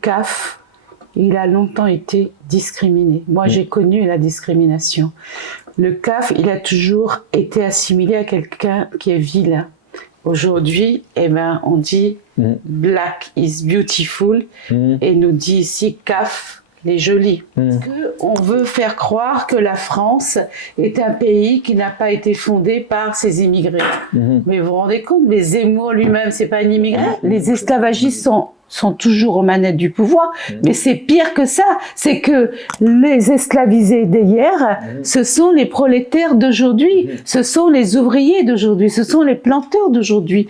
CAF, il a longtemps été discriminé. Moi, j'ai connu la discrimination. Le CAF, il a toujours été assimilé à quelqu'un qui est vilain. Aujourd'hui, on dit Black is beautiful et nous dit ici CAF, les jolis. Parce qu'on veut faire croire que la France est un pays qui n'a pas été fondé par ses immigrés. Mais vous vous rendez compte, mais Zemmour lui-même, c'est pas un immigré. Les esclavagistes sont toujours aux manettes du pouvoir, mais c'est pire que ça, c'est que les esclavisés d'hier, ce sont les prolétaires d'aujourd'hui, ce sont les ouvriers d'aujourd'hui, ce sont les planteurs d'aujourd'hui.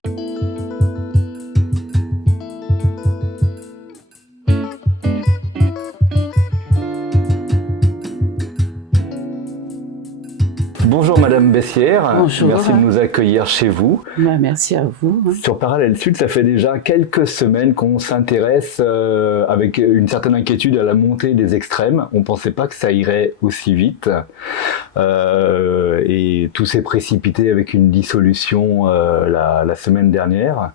Bonjour Madame Bessières, Bonjour. Merci de nous accueillir chez vous. Merci à vous. Sur Parallèle Sud, ça fait déjà quelques semaines qu'on s'intéresse avec une certaine inquiétude à la montée des extrêmes. On ne pensait pas que ça irait aussi vite et tout s'est précipité avec une dissolution la semaine dernière.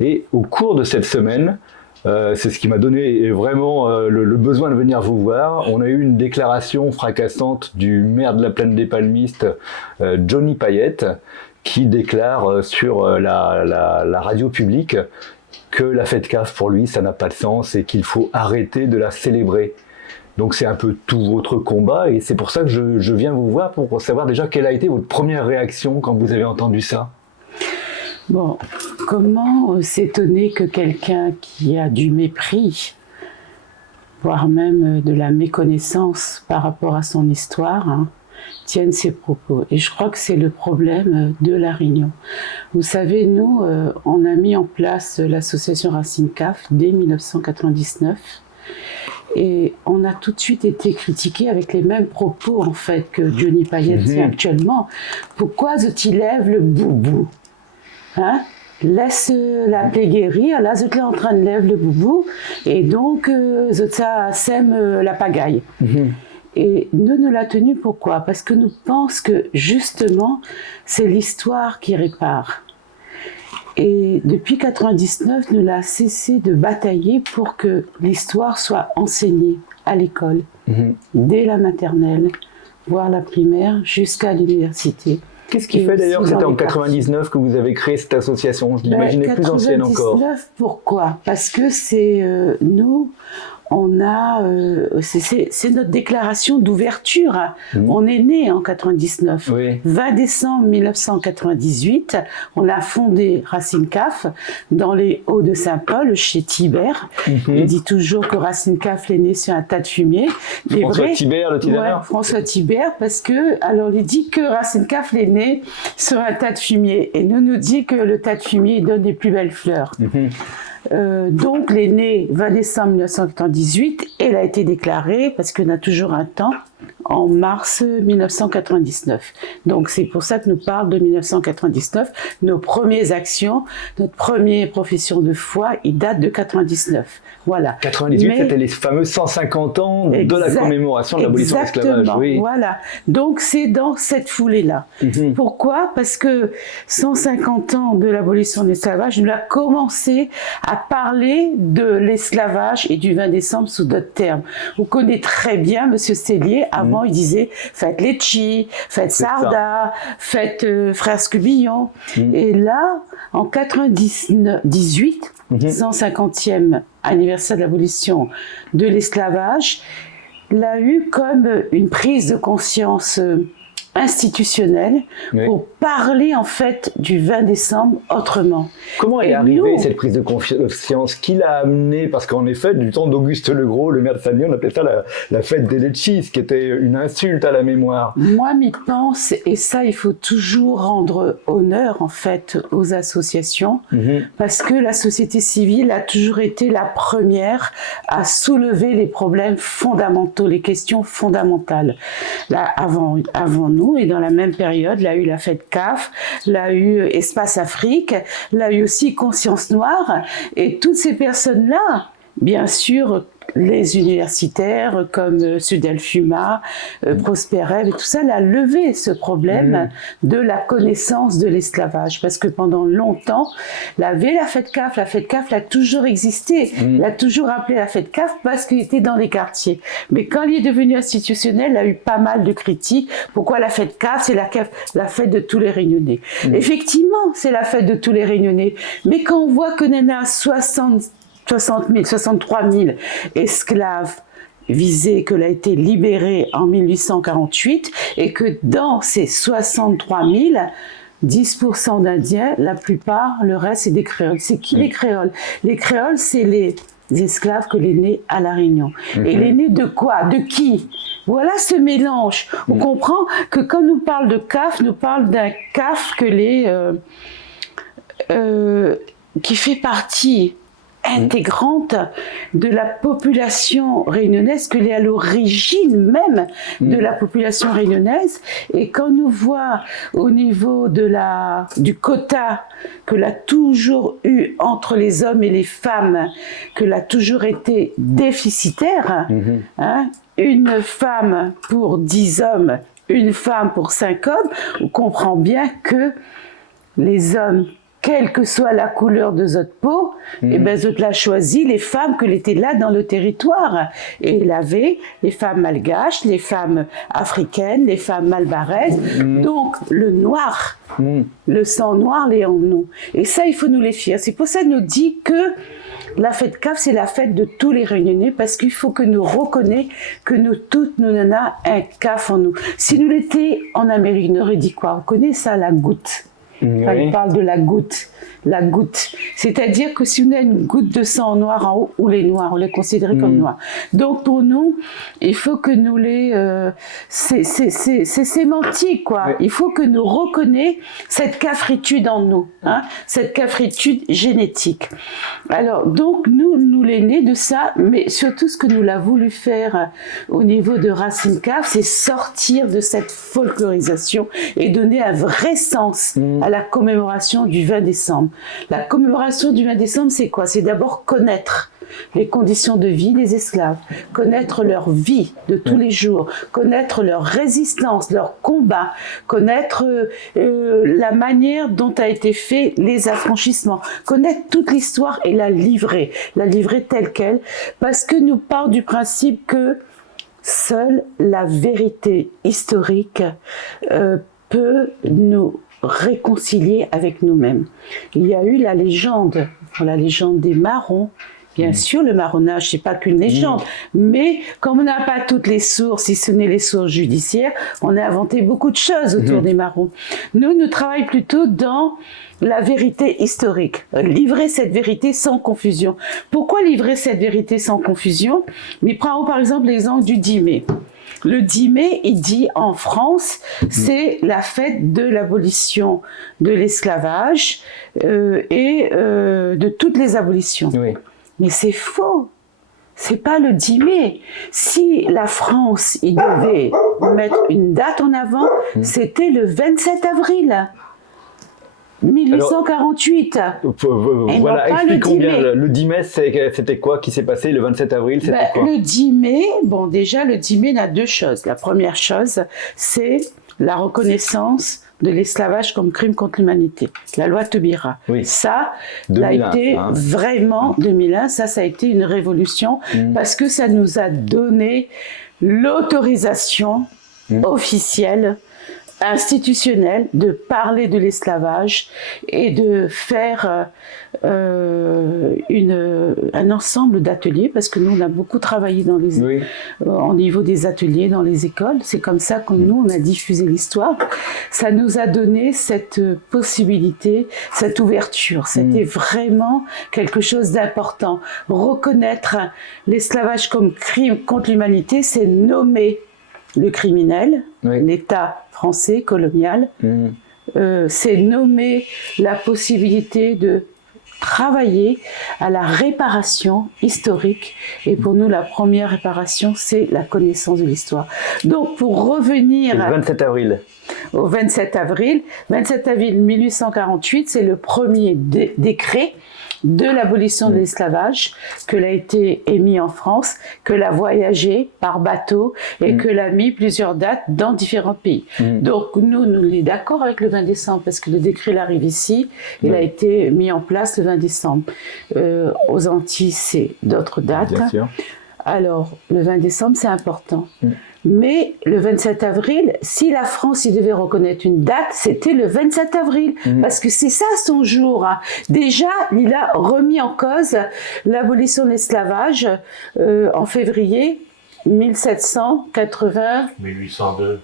Et au cours de cette semaine, c'est ce qui m'a donné vraiment le besoin de venir vous voir. On a eu une déclaration fracassante du maire de la Plaine des Palmistes, Johnny Payette, qui déclare sur la radio publique que la fête CAF, pour lui, ça n'a pas de sens et qu'il faut arrêter de la célébrer. Donc c'est un peu tout votre combat et c'est pour ça que je viens vous voir pour savoir déjà quelle a été votre première réaction quand vous avez entendu ça. Bon, comment s'étonner que quelqu'un qui a du mépris, voire même de la méconnaissance par rapport à son histoire, tienne ses propos. Et je crois que c'est le problème de La Réunion. Vous savez, nous, on a mis en place l'association Racine CAF dès 1999. Et on a tout de suite été critiqué avec les mêmes propos, en fait, que Johnny Payette dit actuellement. Pourquoi tu lèves le boubou? Laisse la plaie guérir, là, vous êtes en train de lever le boubou, et donc, ça sème la pagaille. Et nous l'a tenu pourquoi? Parce que nous pensons que, justement, c'est l'histoire qui répare. Et depuis 1999, nous l'a cessé de batailler pour que l'histoire soit enseignée à l'école, dès la maternelle, voire la primaire, jusqu'à l'université. Qu'est-ce qui fait d'ailleurs que c'était en 99 que vous avez créé cette association? Je l'imaginais plus ancienne encore. 99, pourquoi? Parce que c'est nous, on a, c'est notre déclaration d'ouverture. On est né en 99. Oui. 20 décembre 1998, on a fondé Racine CAF dans les Hauts-de-Saint-Paul, chez Thibert. Il dit toujours que Racine CAF est né sur un tas de fumier. François Thibert, le Thibert. Ouais, François Thibert, parce que, alors il dit que Racine CAF est né sur un tas de fumier. Et nous dit que le tas de fumier donne des plus belles fleurs. Donc, l'aîné 20 décembre 1998, elle a été déclarée, parce qu'on a toujours un temps, en mars 1999. Donc, c'est pour ça que nous parlons de 1999. Nos premières actions, notre première profession de foi, il date de 99. Voilà. 98, c'était les fameux 150 ans de la commémoration de l'abolition de l'esclavage. Oui. Voilà. Donc, c'est dans cette foulée-là. Pourquoi? Parce que 150 ans de l'abolition de l'esclavage, nous avons commencé à parler de l'esclavage et du 20 décembre sous d'autres termes. Vous connaissez très bien M. Cellier. Avant, il disait « Faites Lecce, faites Sarda, faites Frère Scubillon ». Et là, en 98, 150e anniversaire de l'abolition de l'esclavage, il a eu comme une prise de conscience institutionnelle pour parler en fait du 20 décembre autrement. Comment est arrivée cette prise de conscience? Qui l'a amenée? Parce qu'en effet, du temps d'Auguste Legros, le maire de Saint-Denis, on appelait ça la fête des Lecce, ce qui était une insulte à la mémoire. Moi, m'y pense, et ça, il faut toujours rendre honneur en fait aux associations, parce que la société civile a toujours été la première à soulever les problèmes fondamentaux, les questions fondamentales. Là, avant nous, et dans la même période, il y a eu la fête CAF, il y a eu Espace Afrique, il y a eu aussi Conscience Noire, et toutes ces personnes-là, bien sûr, les universitaires comme Sudelfuma, Prosper Rêve et tout ça, a levé ce problème de la connaissance de l'esclavage. Parce que pendant longtemps, il y avait la fête CAF. La fête CAF a toujours existé. Il a toujours appelé la fête CAF parce qu'il était dans les quartiers. Mais quand il est devenu institutionnel, il a eu pas mal de critiques. Pourquoi la fête CAF? C'est la fête de tous les Réunionnais. Effectivement, c'est la fête de tous les Réunionnais. Mais quand on voit que y a 63 000 esclaves visés, qu'elle a été libérée en 1848 et que dans ces 63 000, 10% d'Indiens, la plupart, le reste, c'est des créoles. C'est qui les créoles? Les créoles, c'est les esclaves que les nés à La Réunion. Et les nés de quoi? De qui? Voilà ce mélange. On comprend que quand nous parle de CAF, nous parle d'un CAF qui fait partie intégrante de la population réunionnaise, qu'elle est à l'origine même de la population réunionnaise. Et quand nous voit au niveau du quota que l'a toujours eu entre les hommes et les femmes, que l'a toujours été déficitaire, une femme pour 10 hommes, une femme pour 5 hommes, on comprend bien que les hommes, quelle que soit la couleur de votre peau, et ben Zot l'a choisi les femmes que étaient là dans le territoire. Et il avait les femmes malgaches, les femmes africaines, les femmes malbaraises, donc le noir, le sang noir l'est en nous. Et ça, il faut nous les fier. C'est pour ça qu'on nous dit que la fête CAF, c'est la fête de tous les Réunionnais, parce qu'il faut que nous reconnaissions que nous toutes, nous en avons un CAF en nous. Si nous l'étions en Amérique, on aurait dit quoi? On connaît ça, la goutte. Enfin, il parle de la goutte. La goutte. C'est-à-dire que si on a une goutte de sang noir en haut, ou les noirs, on les considère comme noirs. Donc pour nous, il faut que nous c'est sémantique, quoi. Oui. Il faut que nous reconnaissions cette cafritude en nous, cette cafritude génétique. Alors, donc, nous les nés de ça, mais surtout ce que nous l'a voulu faire au niveau de Racine CAF, c'est sortir de cette folklorisation et donner un vrai sens à la commémoration du 20 décembre. La commémoration du 20 décembre, c'est quoi? C'est d'abord connaître les conditions de vie des esclaves, connaître leur vie de tous les jours, connaître leur résistance, leur combat, connaître la manière dont a été fait les affranchissements, connaître toute l'histoire et la livrer telle qu'elle, parce que nous partons du principe que seule la vérité historique peut nous réconcilier avec nous-mêmes. Il y a eu la légende des marrons. Bien sûr, le marronnage, c'est pas qu'une légende, mais comme on n'a pas toutes les sources, si ce n'est les sources judiciaires, on a inventé beaucoup de choses autour des marrons. Nous travaillons plutôt dans la vérité historique, livrer cette vérité sans confusion. Pourquoi livrer cette vérité sans confusion? Mais prenons par exemple l'exemple du 10 mai. Le 10 mai, il dit en France, c'est la fête de l'abolition de l'esclavage et de toutes les abolitions. Oui. Mais c'est faux. C'est pas le 10 mai. Si la France, il devait mettre une date en avant, c'était le 27 avril. 1848. Alors, voilà, expliquons bien. Le 10 mai, c'était quoi qui s'est passé le 27 avril? Quoi? Le 10 mai, déjà, le 10 mai, il y a deux choses. La première chose, c'est la reconnaissance de l'esclavage comme crime contre l'humanité. La loi Taubira. Oui. Ça, 2001, a été vraiment, 2001, ça a été une révolution parce que ça nous a donné l'autorisation officielle institutionnel de parler de l'esclavage et de faire un ensemble d'ateliers, parce que nous on a beaucoup travaillé dans au niveau des ateliers dans les écoles. C'est comme ça que nous on a diffusé l'histoire. Ça nous a donné cette possibilité, cette ouverture. C'était vraiment quelque chose d'important. Reconnaître l'esclavage comme crime contre l'humanité, c'est nommer le criminel, l'État français colonial, c'est nommer la possibilité de travailler à la réparation historique. Et pour nous, la première réparation, c'est la connaissance de l'histoire. Donc, pour revenir... Le 27 avril. Au 27 avril 1848, c'est le premier décret de l'abolition de l'esclavage, qu'elle a été émise en France, qu'elle a voyagé par bateau et qu'elle a mis plusieurs dates dans différents pays. Donc nous sommes d'accord avec le 20 décembre parce que le décret arrive ici, il a été mis en place le 20 décembre. Aux Antilles, c'est d'autres dates. Bien sûr. Alors, le 20 décembre, c'est important. Mais le 27 avril, si la France y devait reconnaître une date, c'était le 27 avril. Parce que c'est ça son jour. Déjà, il a remis en cause l'abolition de l'esclavage en février 1780. 1802.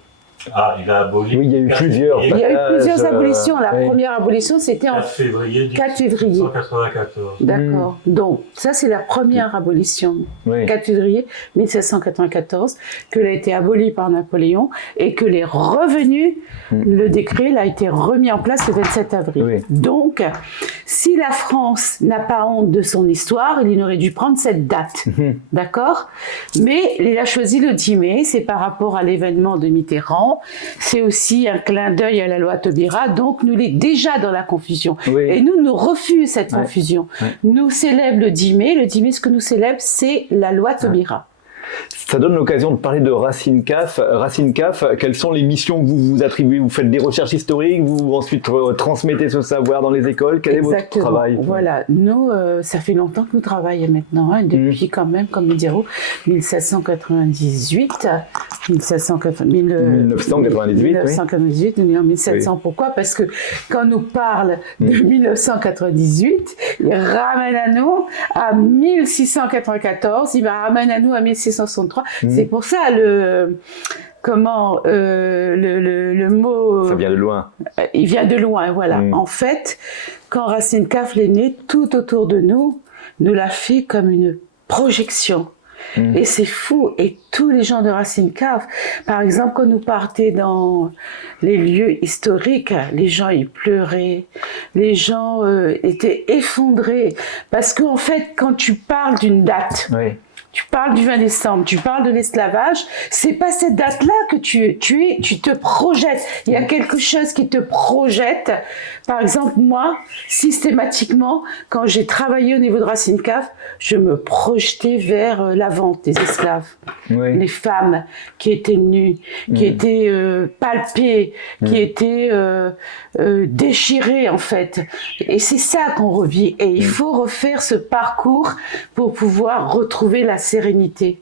Ah, il a aboli. Oui, il y a eu plusieurs. Il y a eu plusieurs abolitions. La première abolition, c'était en 4 février 4 février. 1794. D'accord. Donc, ça, c'est la première abolition. Oui. 4 février 1794, qu'elle a été abolie par Napoléon et que les revenus, le décret, il a été remis en place le 27 avril. Oui. Donc, si la France n'a pas honte de son histoire, il aurait dû prendre cette date. D'accord? Mais il a choisi le 10 mai, c'est par rapport à l'événement de Mitterrand. C'est aussi un clin d'œil à la loi Taubira, donc nous l'est déjà dans la confusion. Oui. Et nous refusons cette confusion. Nous célébrons le 10 mai. Le 10 mai, ce que nous célébrons, c'est la loi Taubira. Ça donne l'occasion de parler de Racine CAF. Racine CAF, quelles sont les missions que vous vous attribuez? Vous faites des recherches historiques, vous ensuite transmettez ce savoir dans les écoles. Quel est votre travail? Voilà, nous, ça fait longtemps que nous travaillons maintenant, depuis quand même, comme nous dirons, 1798, 1998, on est en 1700. Oui. Pourquoi? Parce que quand on nous parle de 1998, il ramène à nous à 1694, il va ramène à nous à 1663. C'est pour ça le mot. Ça vient de loin. Il vient de loin, voilà. En fait, quand Racine CAF est né, tout autour de nous l'a fait comme une projection. Et c'est fou. Et tous les gens de Racine CAF, par exemple, quand nous partions dans les lieux historiques, les gens y pleuraient, les gens étaient effondrés. Parce qu'en fait, quand tu parles d'une date, tu parles du 20 décembre, tu parles de l'esclavage, c'est pas cette date-là que tu te projettes. Il y a quelque chose qui te projette. Par exemple, moi, systématiquement, quand j'ai travaillé au niveau de Racine CAF, je me projetais vers la vente des esclaves. Les femmes qui étaient nues, qui étaient palpées, qui étaient déchirées, en fait. Et c'est ça qu'on revit. Et il faut refaire ce parcours pour pouvoir retrouver la sérénité.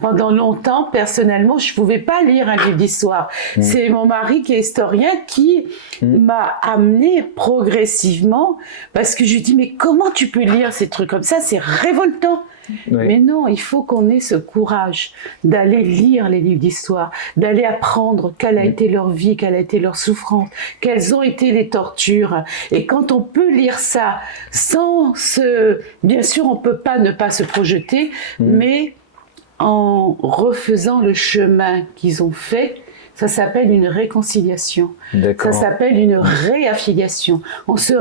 Pendant longtemps, personnellement, je ne pouvais pas lire un livre d'histoire. C'est mon mari qui est historien qui m'a amené progressivement, parce que je lui dis, mais comment tu peux lire ces trucs comme ça? C'est révoltant. Mais non, il faut qu'on ait ce courage d'aller lire les livres d'histoire, d'aller apprendre quelle a été leur vie, quelle a été leur souffrance, quelles ont été les tortures. Et quand on peut lire ça sans bien sûr, on peut pas ne pas se projeter, mais en refaisant le chemin qu'ils ont fait, ça s'appelle une réconciliation. Ça s'appelle une réaffiliation. On se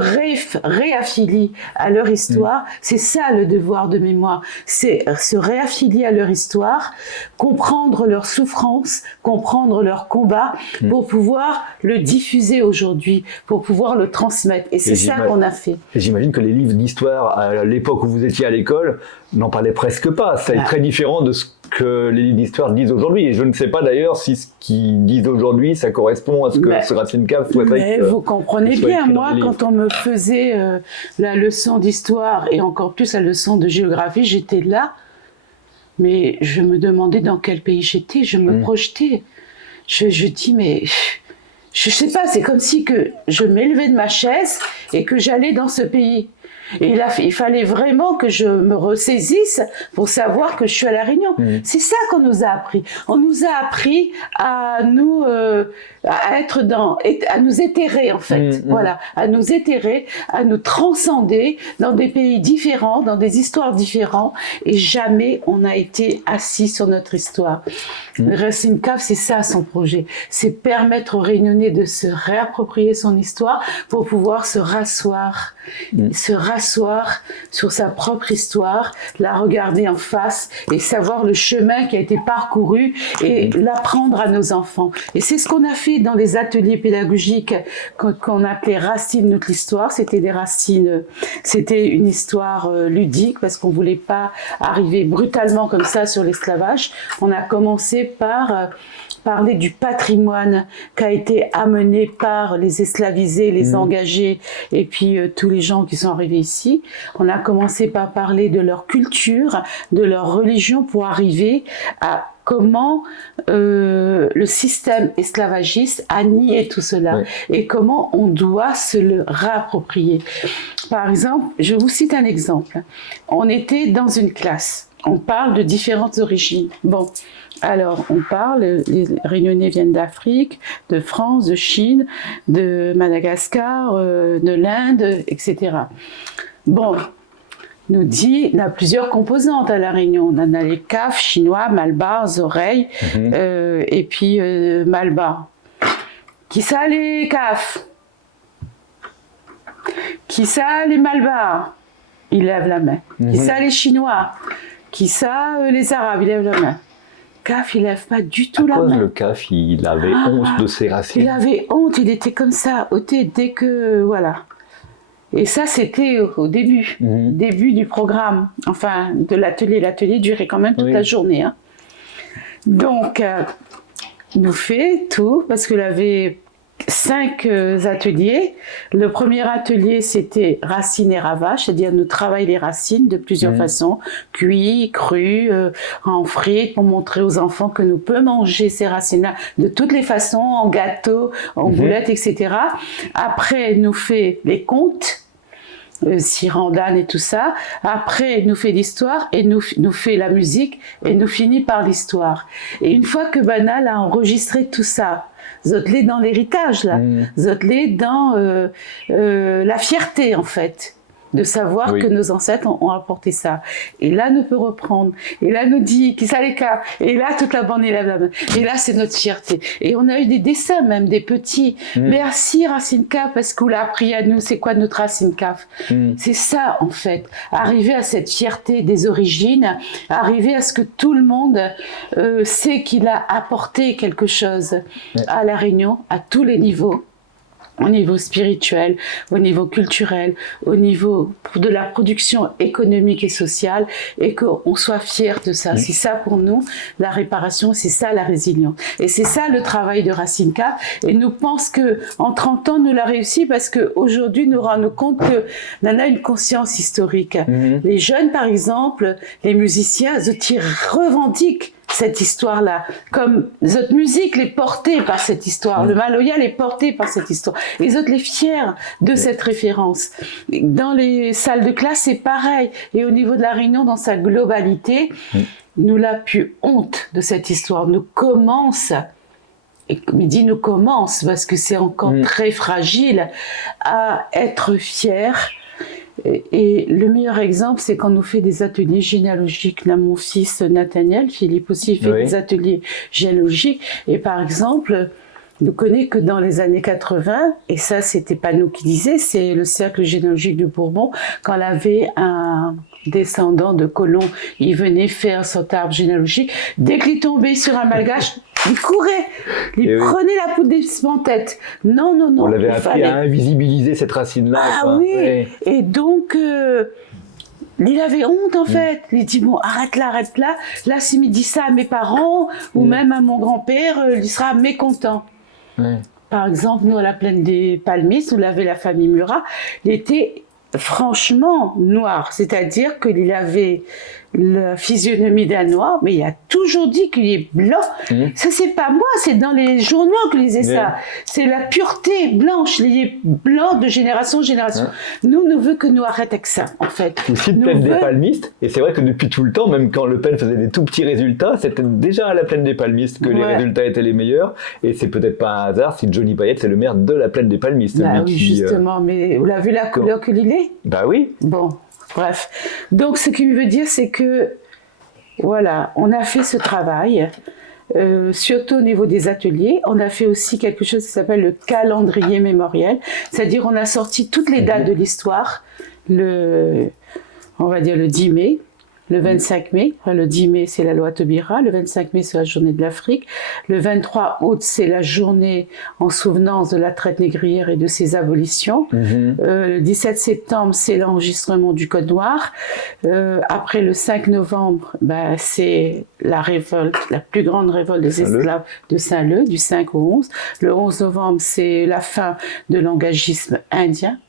réaffilie à leur histoire. C'est ça le devoir de mémoire. C'est se réaffilier à leur histoire, comprendre leur souffrance, comprendre leur combat pour pouvoir le diffuser aujourd'hui, pour pouvoir le transmettre. Et c'est ça qu'on a fait. Et j'imagine que les livres d'histoire, à l'époque où vous étiez à l'école, n'en parlaient presque pas. Ça est très différent de ce que les livres d'histoire disent aujourd'hui. Et je ne sais pas d'ailleurs si ce qu'ils disent aujourd'hui, ça correspond à ce que ce Racine CAF souhaiterait. Mais vous comprenez bien, moi, quand on me faisait la leçon d'histoire et encore plus la leçon de géographie, j'étais là, mais je me demandais dans quel pays j'étais, je me projetais. Je dis, mais je sais pas, c'est comme si que je m'élevais de ma chaise et que j'allais dans ce pays. Et là, il fallait vraiment que je me ressaisisse pour savoir que je suis à La Réunion. C'est ça qu'on nous a appris. On nous a appris à nous à nous éthérer en fait. Voilà, à nous éthérer, à nous transcender dans des pays différents, dans des histoires différentes. Et jamais on n'a été assis sur notre histoire. Racine CAF, c'est ça son projet. C'est permettre aux Réunionnais de se réapproprier son histoire pour pouvoir se rasseoir s'asseoir sur sa propre histoire, la regarder en face et savoir le chemin qui a été parcouru et l'apprendre à nos enfants. Et c'est ce qu'on a fait dans les ateliers pédagogiques qu'on appelait Racines notre histoire. C'était des racines, c'était une histoire ludique parce qu'on voulait pas arriver brutalement comme ça sur l'esclavage. On a commencé par parler du patrimoine qui a été amené par les esclavisés, les engagés et puis tous les gens qui sont arrivés ici. On a commencé par parler de leur culture, de leur religion pour arriver à comment le système esclavagiste a nié tout cela et comment on doit se le réapproprier. Par exemple, je vous cite un exemple. On était dans une classe. On parle de différentes origines. Bon, alors on parle, les Réunionnais viennent d'Afrique, de France, de Chine, de Madagascar, de l'Inde, etc. Bon, nous dit, il y a plusieurs composantes à La Réunion. On en a les CAF, chinois, malbars, oreilles, et puis malbars. Qui ça les CAF? Qui ça les malbars? Il lève la main. Qui ça les chinois? Qui ça les arabes? Il lève la main. CAF, il lève pas du tout la main. Le CAF, il avait honte de ses racines. Il avait honte, il était comme ça, ôté dès que, voilà. Et ça, c'était au début, début du programme, enfin, de l'atelier. L'atelier durait quand même toute la journée. Hein. Donc, il nous fait tout, parce qu'il avait 5 ateliers. Le premier atelier, c'était racines et ravages, c'est-à-dire nous travailler les racines de plusieurs façons, cuit, cru, en frites, pour montrer aux enfants que nous pouvons manger ces racines-là de toutes les façons, en gâteau, en boulettes, etc. Après, nous fait les contes, Sirandane et tout ça. Après, nous fait l'histoire et nous fait la musique et nous finit par l'histoire. Et une fois que Banal a enregistré tout ça, Zotlé dans l'héritage, là, Zotlé dans la fierté, en fait, de savoir que nos ancêtres ont apporté ça. Et là, nous peut reprendre. Et là, nous dit, qui ça les cas. Et là, toute la bande élève la main. Et là, c'est notre fierté. Et on a eu des dessins, même, des petits. Merci, Racine Caf, parce qu'on l'a appris à nous. C'est quoi notre Racine Caf? C'est ça, en fait. Arriver à cette fierté des origines, arriver à ce que tout le monde sait qu'il a apporté quelque chose à La Réunion, à tous les niveaux. Au niveau spirituel, au niveau culturel, au niveau de la production économique et sociale, et qu'on soit fiers de ça. C'est ça pour nous, la réparation, c'est ça la résilience. Et c'est ça le travail de Racine Caf. Et nous pensons qu'en 30 ans, nous l'a réussi parce qu'aujourd'hui, nous rendons compte qu'on en a une conscience historique. Les jeunes, par exemple, les musiciens, ils revendiquent cette histoire-là, comme les autres musiques les portées par cette histoire, le Maloya les porté par cette histoire, les autres les fiers de cette référence. Dans les salles de classe, c'est pareil, et au niveau de La Réunion, dans sa globalité, nous la plus honte de cette histoire, nous commence, et comme il dit nous commence, parce que c'est encore très fragile, à être fiers. Et le meilleur exemple, c'est quand on nous fait des ateliers généalogiques. Là, mon fils Nathaniel, Philippe aussi, fait des ateliers généalogiques. Et par exemple, nous connaissons que dans les années 80, et ça, c'était pas nous qui disions, c'est le cercle généalogique de Bourbon, quand il avait un descendant de colon, il venait faire son arbre généalogique. Dès qu'il tombait sur un malgache, il courait, il prenait la poudre en tête. Non. On l'avait appris à invisibiliser cette racine-là. Ah oui, et donc, il avait honte en fait. Il dit, bon, arrête là. Là, s'il me dit ça à mes parents, ou même à mon grand-père, il sera mécontent. Par exemple, nous, à la plaine des Palmistes, où l'avait la famille Murat, il était franchement noir. C'est-à-dire qu'il avait la physionomie d'un noir, mais il a toujours dit qu'il est blanc. Ça, c'est pas moi, c'est dans les journaux que je lisais ça. C'est la pureté blanche, il est blanc de génération en génération. Nous, nous veut que nous arrêtions avec ça, en fait. Aussi de plaine des Palmistes, et c'est vrai que depuis tout le temps, même quand Le Pen faisait des tout petits résultats, c'était déjà à la plaine des Palmistes que les résultats étaient les meilleurs, et c'est peut-être pas un hasard si Johnny Payette, c'est le maire de la plaine des Palmistes. Bah oui, justement, mais vous l'avez vu la couleur qu'il est? Bah oui. Bon. Bref, donc ce qu'il veut dire, c'est que, voilà, on a fait ce travail, surtout au niveau des ateliers. On a fait aussi quelque chose qui s'appelle le calendrier mémoriel, c'est-à-dire on a sorti toutes les dates de l'histoire on va dire le 10 mai. Le 25 mai, enfin, le 10 mai, c'est la loi Taubira. Le 25 mai, c'est la journée de l'Afrique. Le 23 août, c'est la journée en souvenance de la traite négrière et de ses abolitions. Le 17 septembre, c'est l'enregistrement du Code noir. Après, le 5 novembre, c'est la révolte, la plus grande révolte des esclaves de Saint-Leu, du 5 au 11. Le 11 novembre, c'est la fin de l'engagisme indien.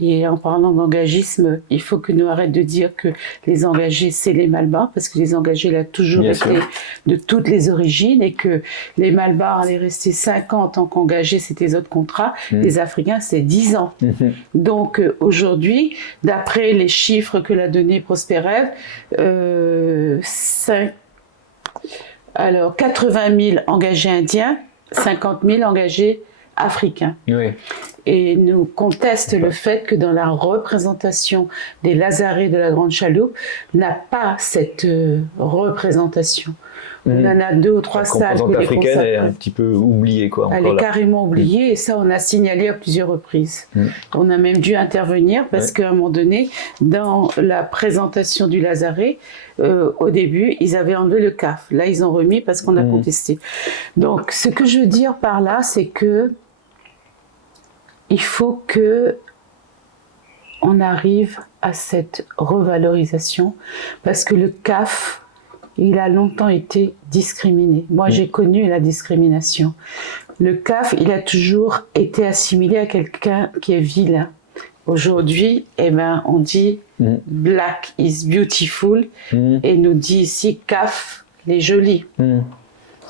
Et en parlant d'engagisme, il faut que nous arrêtions de dire que les engagés, c'est les Malbars, parce que les engagés, il a toujours été de toutes les origines, et que les Malbars allaient rester 5 ans en tant qu'engagés, c'était les autres contrats, les Africains, c'est 10 ans. Donc aujourd'hui, d'après les chiffres que l'a donné Prosperev, 80 000 engagés indiens, 50 000 engagés africains. Et nous conteste le fait que dans la représentation des Lazarets de la Grande Chaloupe, n'a pas cette représentation. On en a 2 ou 3 salles. La composante africaine est un petit peu oubliée, quoi. Elle est carrément oubliée, et ça, on a signalé à plusieurs reprises. On a même dû intervenir parce qu'à un moment donné, dans la présentation du Lazaret, au début, ils avaient enlevé le CAF. Là, ils ont remis parce qu'on a contesté. Donc, ce que je veux dire par là, c'est que il faut que on arrive à cette revalorisation, parce que le CAF, il a longtemps été discriminé. Moi, j'ai connu la discrimination. Le CAF, il a toujours été assimilé à quelqu'un qui est vilain. Aujourd'hui, on dit Black is beautiful, et nous dit ici CAF, les jolis.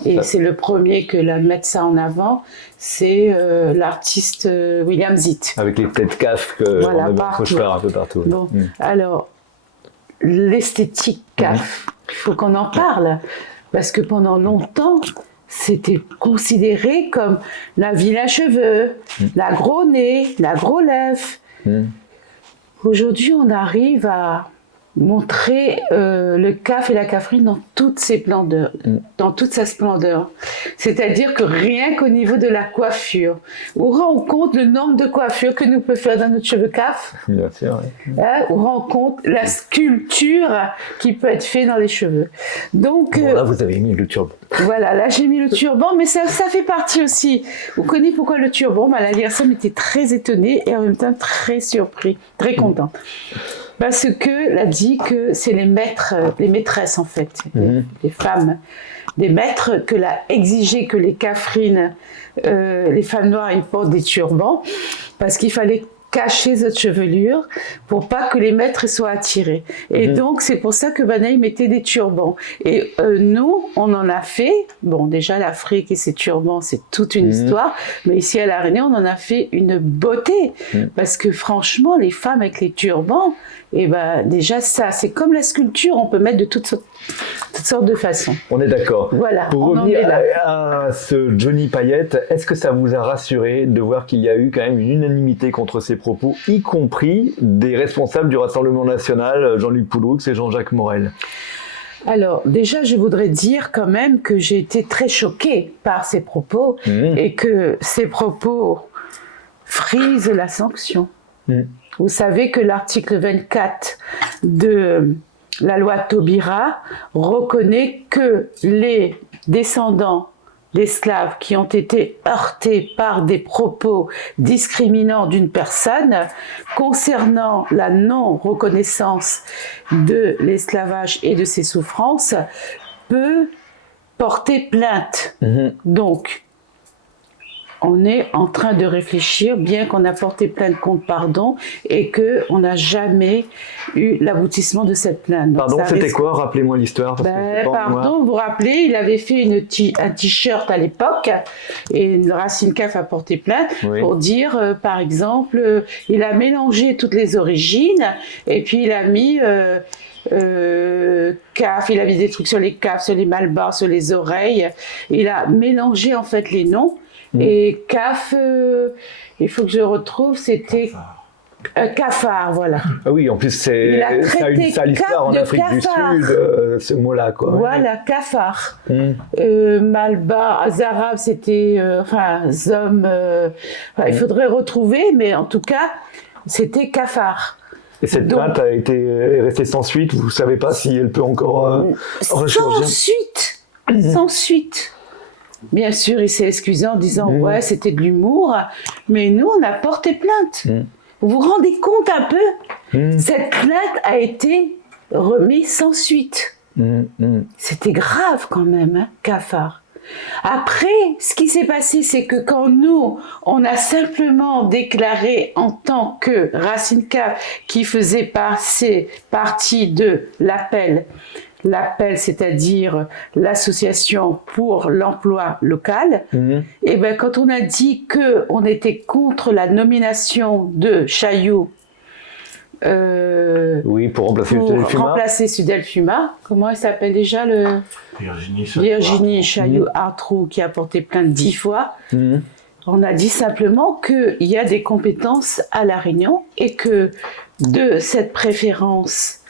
Et c'est le premier que la mettre ça en avant, c'est l'artiste William Zitt. Avec les têtes CAF qu'on a cauchemar un peu partout. Bon, alors, l'esthétique CAF, il faut qu'on en parle, parce que pendant longtemps, c'était considéré comme la vilain cheveux, la gros nez, la gros lèvres. Aujourd'hui, on arrive à montrer le CAF et la CAFRine dans toute sa splendeur. C'est-à-dire que rien qu'au niveau de la coiffure, on rend compte le nombre de coiffures que nous pouvons faire dans notre cheveu CAF. Bien sûr, on rend compte la sculpture qui peut être faite dans les cheveux. Donc, là, vous avez mis le turban. Voilà, là j'ai mis le turban, mais ça fait partie aussi. Vous connaissez pourquoi le turban? La Lierson était très étonnée et en même temps très surpris, très contente. Parce que a dit que c'est les maîtresses en fait, les femmes, des maîtres, que l'a exigé que les CAFRines, les femmes noires, ils portent des turbans, parce qu'il fallait cacher cette chevelure pour pas que les maîtres soient attirés. Et donc, c'est pour ça que Banaï mettait des turbans. Et nous, on en a fait, bon, déjà l'Afrique et ses turbans, c'est toute une histoire, mais ici à La Réunion, on en a fait une beauté. Parce que franchement, les femmes avec les turbans, déjà ça, c'est comme la sculpture, on peut mettre de toutes sortes de façons. On est d'accord. Voilà, pour revenir à ce Johnny Payette, est-ce que ça vous a rassuré de voir qu'il y a eu quand même une unanimité contre ses propos, y compris des responsables du Rassemblement National, Jean-Luc Poudroux et Jean-Jacques Morel? Alors, déjà, je voudrais dire quand même que j'ai été très choquée par ces propos et que ces propos frisent la sanction. Vous savez que l'article 24 de la loi Taubira reconnaît que les descendants d'esclaves qui ont été heurtés par des propos discriminants d'une personne concernant la non-reconnaissance de l'esclavage et de ses souffrances peut porter plainte. Donc, on est en train de réfléchir, bien qu'on a porté plainte contre pardon et qu'on n'a jamais eu l'aboutissement de cette plainte. Donc, pardon, c'était quoi? Rappelez-moi l'histoire. Pardon, vous vous rappelez, il avait fait un t-shirt à l'époque et Racine CAF a porté plainte pour dire, par exemple, il a mélangé toutes les origines et puis il a mis... CAF, il a mis des trucs sur les CAF, sur les Malbars, sur les oreilles. Il a mélangé en fait les noms. Et CAF, il faut que je retrouve, c'était cafard, voilà. Ah oui, en plus ça a une sale histoire en Afrique du Sud, ce mot-là, quoi. Voilà, cafard. Malbar, Zarab, c'était, Zom, il faudrait retrouver, mais en tout cas, c'était cafard. Et cette Donc- plainte est restée sans suite. Vous ne savez pas si elle peut encore Sans ressurgir. suite. Sans suite. Bien sûr, il s'est excusé en disant ouais, c'était de l'humour, mais nous, on a porté plainte. Vous vous rendez compte un peu? Cette plainte a été remise sans suite. C'était grave quand même, hein, Cafard. Après, ce qui s'est passé, c'est que quand nous, on a simplement déclaré en tant que Racine Cave qui faisait partie de l'APEL, c'est-à-dire l'association pour l'emploi local, et ben quand on a dit qu'on était contre la nomination de Chailloux Oui, pour remplacer pour Sudel Fuma. remplacer Sudel Fuma, comment il s'appelle déjà le... Virginie Chailloux-Artrou qui a porté plainte 10 fois. On a dit simplement qu'il y a des compétences à La Réunion et que de cette préférence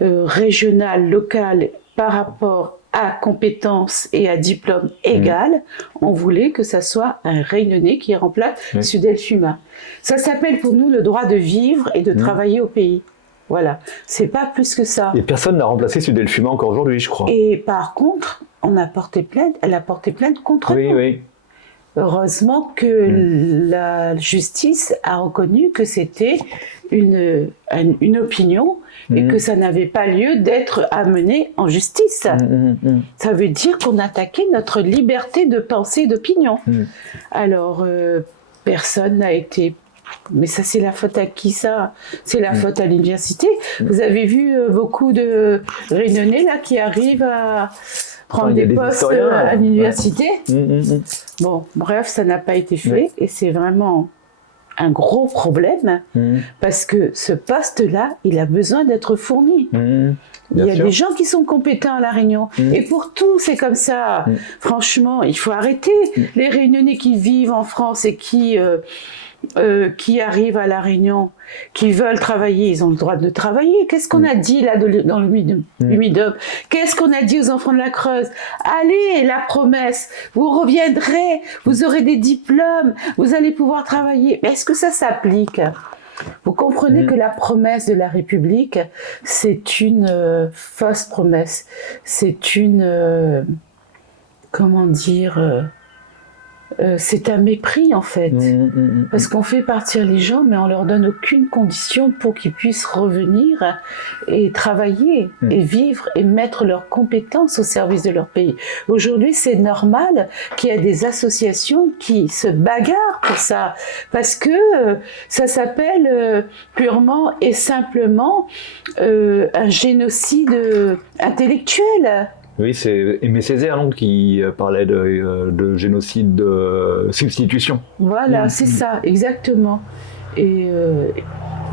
régionale, locale, par rapport à compétences et à diplôme égal, on voulait que ça soit un Réunionnais qui remplace Sudel Fuma. Ça s'appelle pour nous le droit de vivre et de travailler au pays. Voilà, c'est pas plus que ça. Et personne n'a remplacé Sudel Fuma encore aujourd'hui, je crois. Et par contre, elle a porté plainte contre nous. Oui. Heureusement que la justice a reconnu que c'était une opinion et que ça n'avait pas lieu d'être amené en justice. Ça veut dire qu'on attaquait notre liberté de pensée et d'opinion. Alors, personne n'a été... Mais ça, c'est la faute à qui ça? C'est la faute à l'université. Vous avez vu beaucoup de Réunionnais là, qui arrivent à prendre des postes à l'université. Bon, bref, ça n'a pas été fait et c'est vraiment un gros problème parce que ce poste-là, il a besoin d'être fourni. Il y a des gens qui sont compétents à La Réunion. Et pour tout, c'est comme ça. Franchement, il faut arrêter. Les Réunionnais qui vivent en France et qui arrivent à La Réunion, qui veulent travailler, ils ont le droit de travailler. Qu'est-ce qu'on a dit là dans le Humidum? Qu'est-ce qu'on a dit aux enfants de la Creuse? Allez, la promesse, vous reviendrez, vous aurez des diplômes, vous allez pouvoir travailler. Mais est-ce que ça s'applique? Vous comprenez que la promesse de la République, c'est une fausse promesse. C'est une... comment dire... c'est un mépris en fait, parce qu'on fait partir les gens, mais on leur donne aucune condition pour qu'ils puissent revenir et travailler et vivre et mettre leurs compétences au service de leur pays. Aujourd'hui, c'est normal qu'il y ait des associations qui se bagarrent pour ça, parce que ça s'appelle purement et simplement un génocide intellectuel. Oui, c'est Aimé Césaire donc, qui parlait de génocide de substitution. Voilà, c'est ça, exactement. Et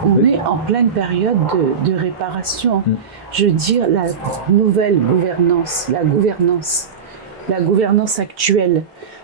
on est en pleine période de réparation. Je veux dire, la nouvelle gouvernance, la gouvernance actuelle,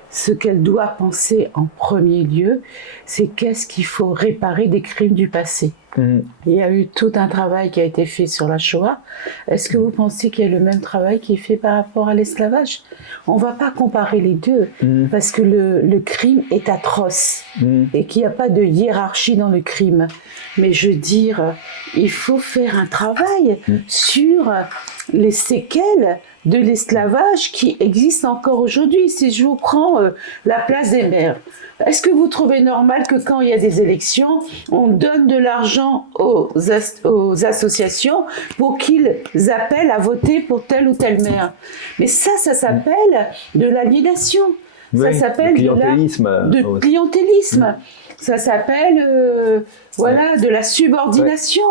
ce qu'elle doit penser en premier lieu, c'est qu'est-ce qu'il faut réparer des crimes du passé. Il y a eu tout un travail qui a été fait sur la Shoah. Est-ce que vous pensez qu'il y a le même travail qui est fait par rapport à l'esclavage? On ne va pas comparer les deux, parce que le crime est atroce et qu'il n'y a pas de hiérarchie dans le crime. Mais je veux dire, il faut faire un travail sur les séquelles de l'esclavage qui existent encore aujourd'hui. Si je vous prends la place des maires, est-ce que vous trouvez normal que quand il y a des élections, on donne de l'argent aux associations pour qu'ils appellent à voter pour tel ou tel maire? Mais ça s'appelle de l'aliénation. Ça s'appelle de clientélisme. Ça s'appelle de la subordination.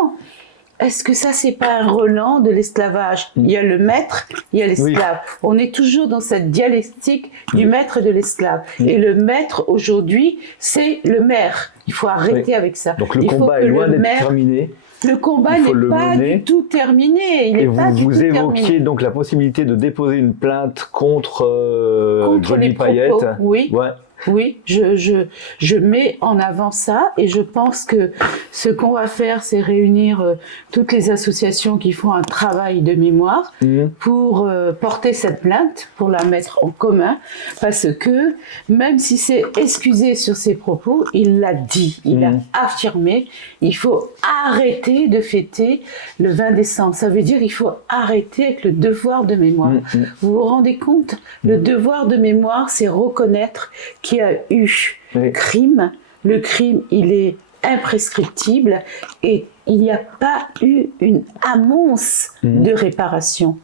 Est-ce que ça, c'est pas un relent de l'esclavage? Il y a le maître, il y a l'esclave. On est toujours dans cette dialectique du maître et de l'esclave. Et le maître, aujourd'hui, c'est le maire. Il faut arrêter avec ça. Donc le combat est loin d'être terminé. Le combat n'est pas du tout terminé. Et vous évoquiez donc la possibilité de déposer une plainte contre Johnny Payette. Oui. Ouais. Oui, je mets en avant ça et je pense que ce qu'on va faire, c'est réunir toutes les associations qui font un travail de mémoire pour porter cette plainte, pour la mettre en commun, parce que même si c'est excusé sur ses propos, il l'a dit, il a affirmé, il faut arrêter de fêter le 20 décembre. Ça veut dire il faut arrêter avec le devoir de mémoire. Vous vous rendez compte? Le devoir de mémoire, c'est reconnaître qu'il y a eu crime. Le crime, il est imprescriptible et il n'y a pas eu une amorce de réparation.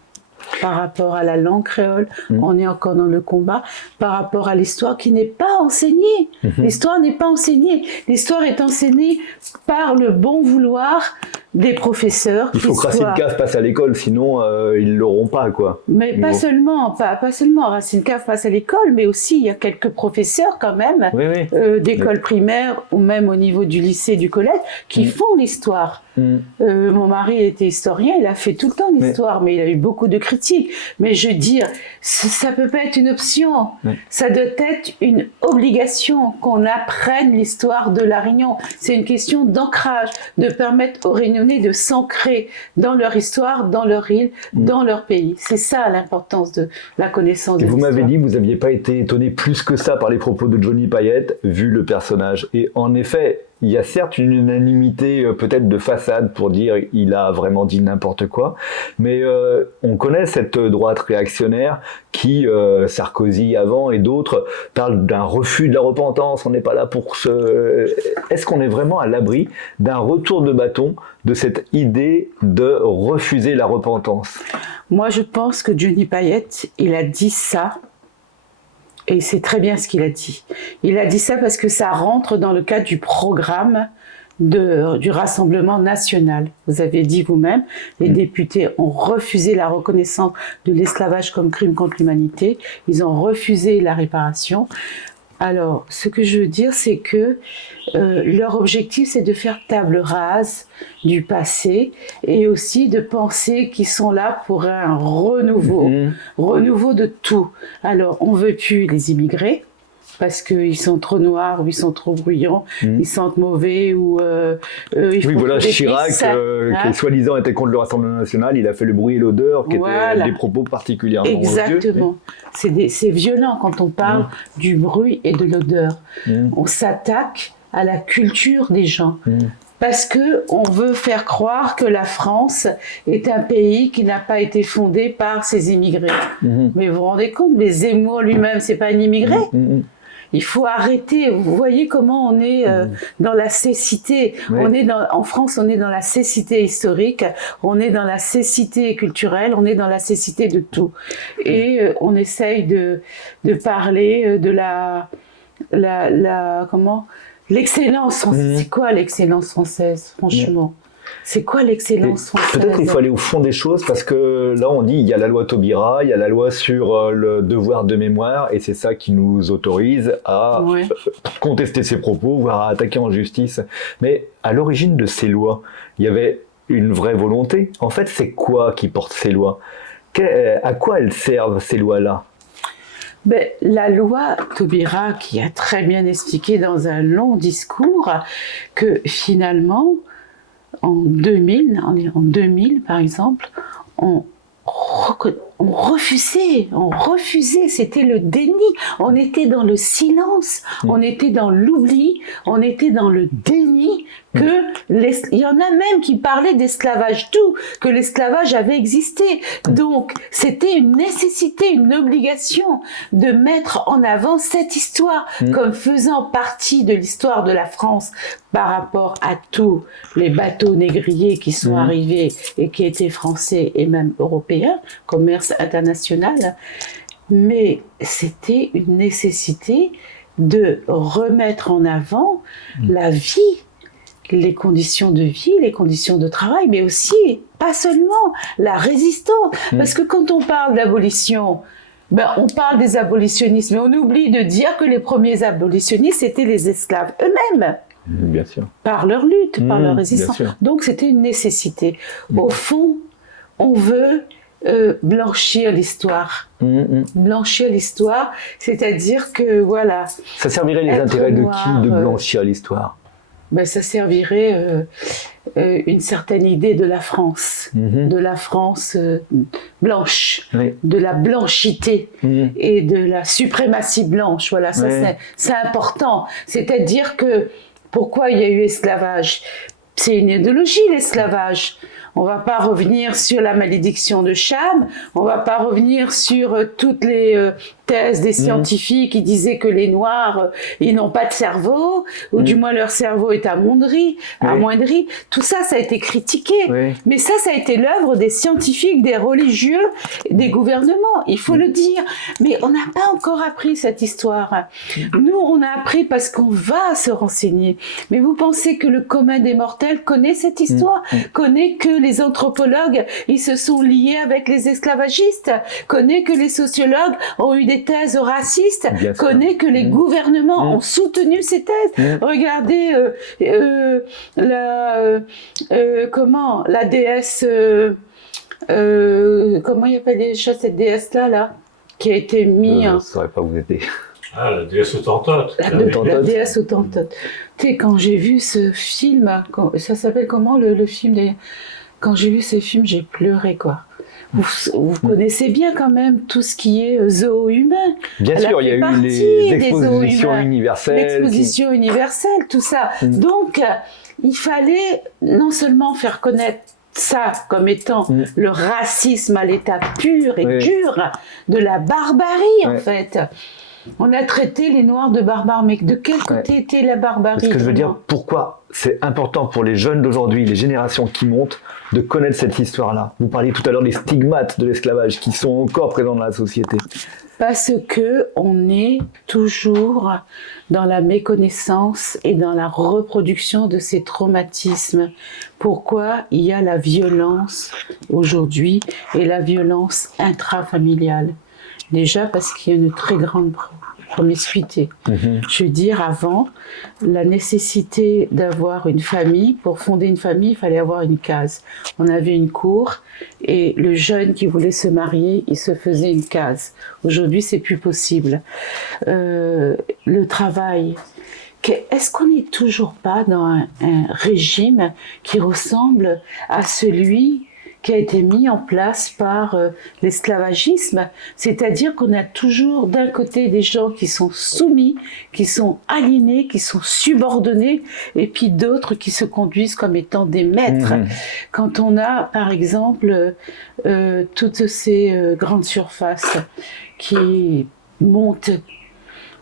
Par rapport à la langue créole, on est encore dans le combat. Par rapport à l'histoire qui n'est pas enseignée. L'histoire n'est pas enseignée. L'histoire est enseignée par le bon vouloir des professeurs. Il faut que Racine Cave passe à l'école, sinon ils l'auront pas, quoi. Mais pas seulement Racine Cave passe à l'école, mais aussi il y a quelques professeurs quand même d'école primaire ou même au niveau du lycée, du collège, qui font l'histoire. Mon mari était historien, il a fait tout le temps l'histoire, mais il a eu beaucoup de critiques. Mais je veux dire, ça peut pas être une option. Ça doit être une obligation qu'on apprenne l'histoire de La Réunion. C'est une question d'ancrage, de permettre aux Réunionnais de s'ancrer dans leur histoire, dans leur île, dans leur pays. C'est ça l'importance de la connaissance de l'histoire. Vous m'avez dit que vous n'aviez pas été étonné plus que ça par les propos de Johnny Payette, vu le personnage. Et en effet, il y a certes une unanimité peut-être de façade pour dire il a vraiment dit n'importe quoi, mais on connaît cette droite réactionnaire qui, Sarkozy avant et d'autres, parlent d'un refus de la repentance, on n'est pas là pour ce... Est-ce qu'on est vraiment à l'abri d'un retour de bâton de cette idée de refuser la repentance? Moi je pense que Johnny Payette, il a dit ça. Et c'est très bien ce qu'il a dit. Il a dit ça parce que ça rentre dans le cadre du programme du Rassemblement national. Vous avez dit vous-même, les députés ont refusé la reconnaissance de l'esclavage comme crime contre l'humanité. Ils ont refusé la réparation. Alors, ce que je veux dire, c'est que leur objectif, c'est de faire table rase du passé et aussi de penser qu'ils sont là pour un renouveau de tout. Alors, on veut plus les immigrés parce qu'ils sont trop noirs ou ils sont trop bruyants, ils sentent mauvais ou il faut voilà, Chirac, qui soi-disant était contre le Rassemblement national, il a fait le bruit et l'odeur, qui étaient des propos particulièrement exactement. C'est violent quand on parle du bruit et de l'odeur. On s'attaque à la culture des gens. Parce que on veut faire croire que la France est un pays qui n'a pas été fondé par ses immigrés. Mais vous vous rendez compte, mais Zemmour lui-même, c'est pas un immigré. Il faut arrêter. Vous voyez comment on est dans la cécité. En France, on est dans la cécité historique, on est dans la cécité culturelle, on est dans la cécité de tout. Et on essaye de parler de l'excellence française. C'est quoi l'excellence française, franchement? C'est quoi l'excellence française? Peut-être il faut aller au fond des choses parce que là on dit il y a la loi Taubira, il y a la loi sur le devoir de mémoire et c'est ça qui nous autorise à contester ces propos, voire à attaquer en justice. Mais à l'origine de ces lois, il y avait une vraie volonté. En fait, c'est quoi qui porte ces lois? À quoi elles servent ces lois-là? La loi Taubira qui a très bien expliqué dans un long discours que finalement en 2000 par exemple, on refusait, c'était le déni, on était dans le silence, on était dans l'oubli, on était dans le déni il y en a même qui parlaient d'esclavage que l'esclavage avait existé. Donc c'était une nécessité, une obligation de mettre en avant cette histoire comme faisant partie de l'histoire de la France par rapport à tous les bateaux négriers qui sont arrivés et qui étaient français et même européens, commerce international. Mais c'était une nécessité de remettre en avant la vie, les conditions de vie, les conditions de travail, mais aussi, pas seulement, la résistance. Parce que quand on parle d'abolition, on parle des abolitionnistes, mais on oublie de dire que les premiers abolitionnistes étaient les esclaves eux-mêmes. Bien sûr. Par leur lutte, par leur résistance. Donc c'était une nécessité. Au fond, on veut blanchir l'histoire. Blanchir l'histoire, c'est-à-dire que voilà. Ça servirait les intérêts de qui de blanchir l'histoire? Ben, ça servirait une certaine idée de la France, de la France blanche, de la blanchité et de la suprématie blanche. Voilà, ça c'est important. C'est-à-dire que pourquoi il y a eu esclavage? C'est une idéologie, l'esclavage. On ne va pas revenir sur la malédiction de Cham, on ne va pas revenir sur toutes les thèses des scientifiques qui disaient que les Noirs, ils n'ont pas de cerveau, ou du moins leur cerveau est amoindri. Tout ça, ça a été critiqué. Mais ça a été l'œuvre des scientifiques, des religieux, des gouvernements, il faut le dire. Mais on n'a pas encore appris cette histoire. Nous, on a appris parce qu'on va se renseigner. Mais vous pensez que le commun des mortels connaît cette histoire, connaît que les anthropologues, ils se sont liés avec les esclavagistes, connaît que les sociologues ont eu des thèses racistes, connaît que les gouvernements ont soutenu ces thèses. Regardez la déesse, comment il appelle déjà cette déesse-là, qui a été mise... Je ne saurais pas vous aider. Ah, la déesse Autantote. La déesse Autantote. Tu sais, quand j'ai vu ce film, ça s'appelle comment le film des... Quand j'ai vu ces films, j'ai pleuré, quoi. Vous connaissez bien quand même tout ce qui est zoo humain. Bien sûr, il y a eu les expositions universelles. L'exposition universelle, tout ça. Donc, il fallait non seulement faire connaître ça comme étant le racisme à l'état pur et dur, de la barbarie en fait. On a traité les Noirs de barbares, mais de quel côté était la barbarie? Ce que je veux dire, pourquoi c'est important pour les jeunes d'aujourd'hui, les générations qui montent, de connaître cette histoire-là? Vous parliez tout à l'heure des stigmates de l'esclavage qui sont encore présents dans la société. Parce que on est toujours dans la méconnaissance et dans la reproduction de ces traumatismes. Pourquoi il y a la violence aujourd'hui et la violence intrafamiliale? Déjà parce qu'il y a une très grande promiscuité. Je veux dire, avant, la nécessité d'avoir une famille, pour fonder une famille, il fallait avoir une case. On avait une cour et le jeune qui voulait se marier, il se faisait une case. Aujourd'hui, c'est plus possible. Le travail. Est-ce qu'on n'est toujours pas dans un régime qui ressemble à celui qui a été mis en place par l'esclavagisme, c'est-à-dire qu'on a toujours d'un côté des gens qui sont soumis, qui sont aliénés, qui sont subordonnés, et puis d'autres qui se conduisent comme étant des maîtres. Quand on a, par exemple, toutes ces grandes surfaces qui montent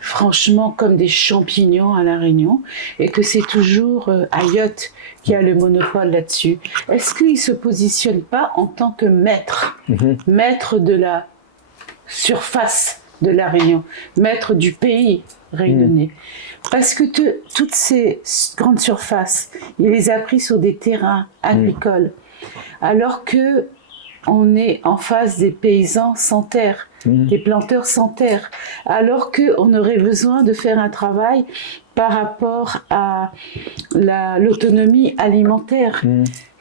franchement comme des champignons à La Réunion, et que c'est toujours Ayotte qui a le monopole là-dessus. Est-ce qu'il ne se positionne pas en tant que maître, maître de la surface de La Réunion, maître du pays réunionnais? Parce que toutes ces grandes surfaces, il les a pris sur des terrains agricoles, alors que on est en face des paysans sans terre, des planteurs sans terre, alors qu'on aurait besoin de faire un travail par rapport à l'autonomie alimentaire.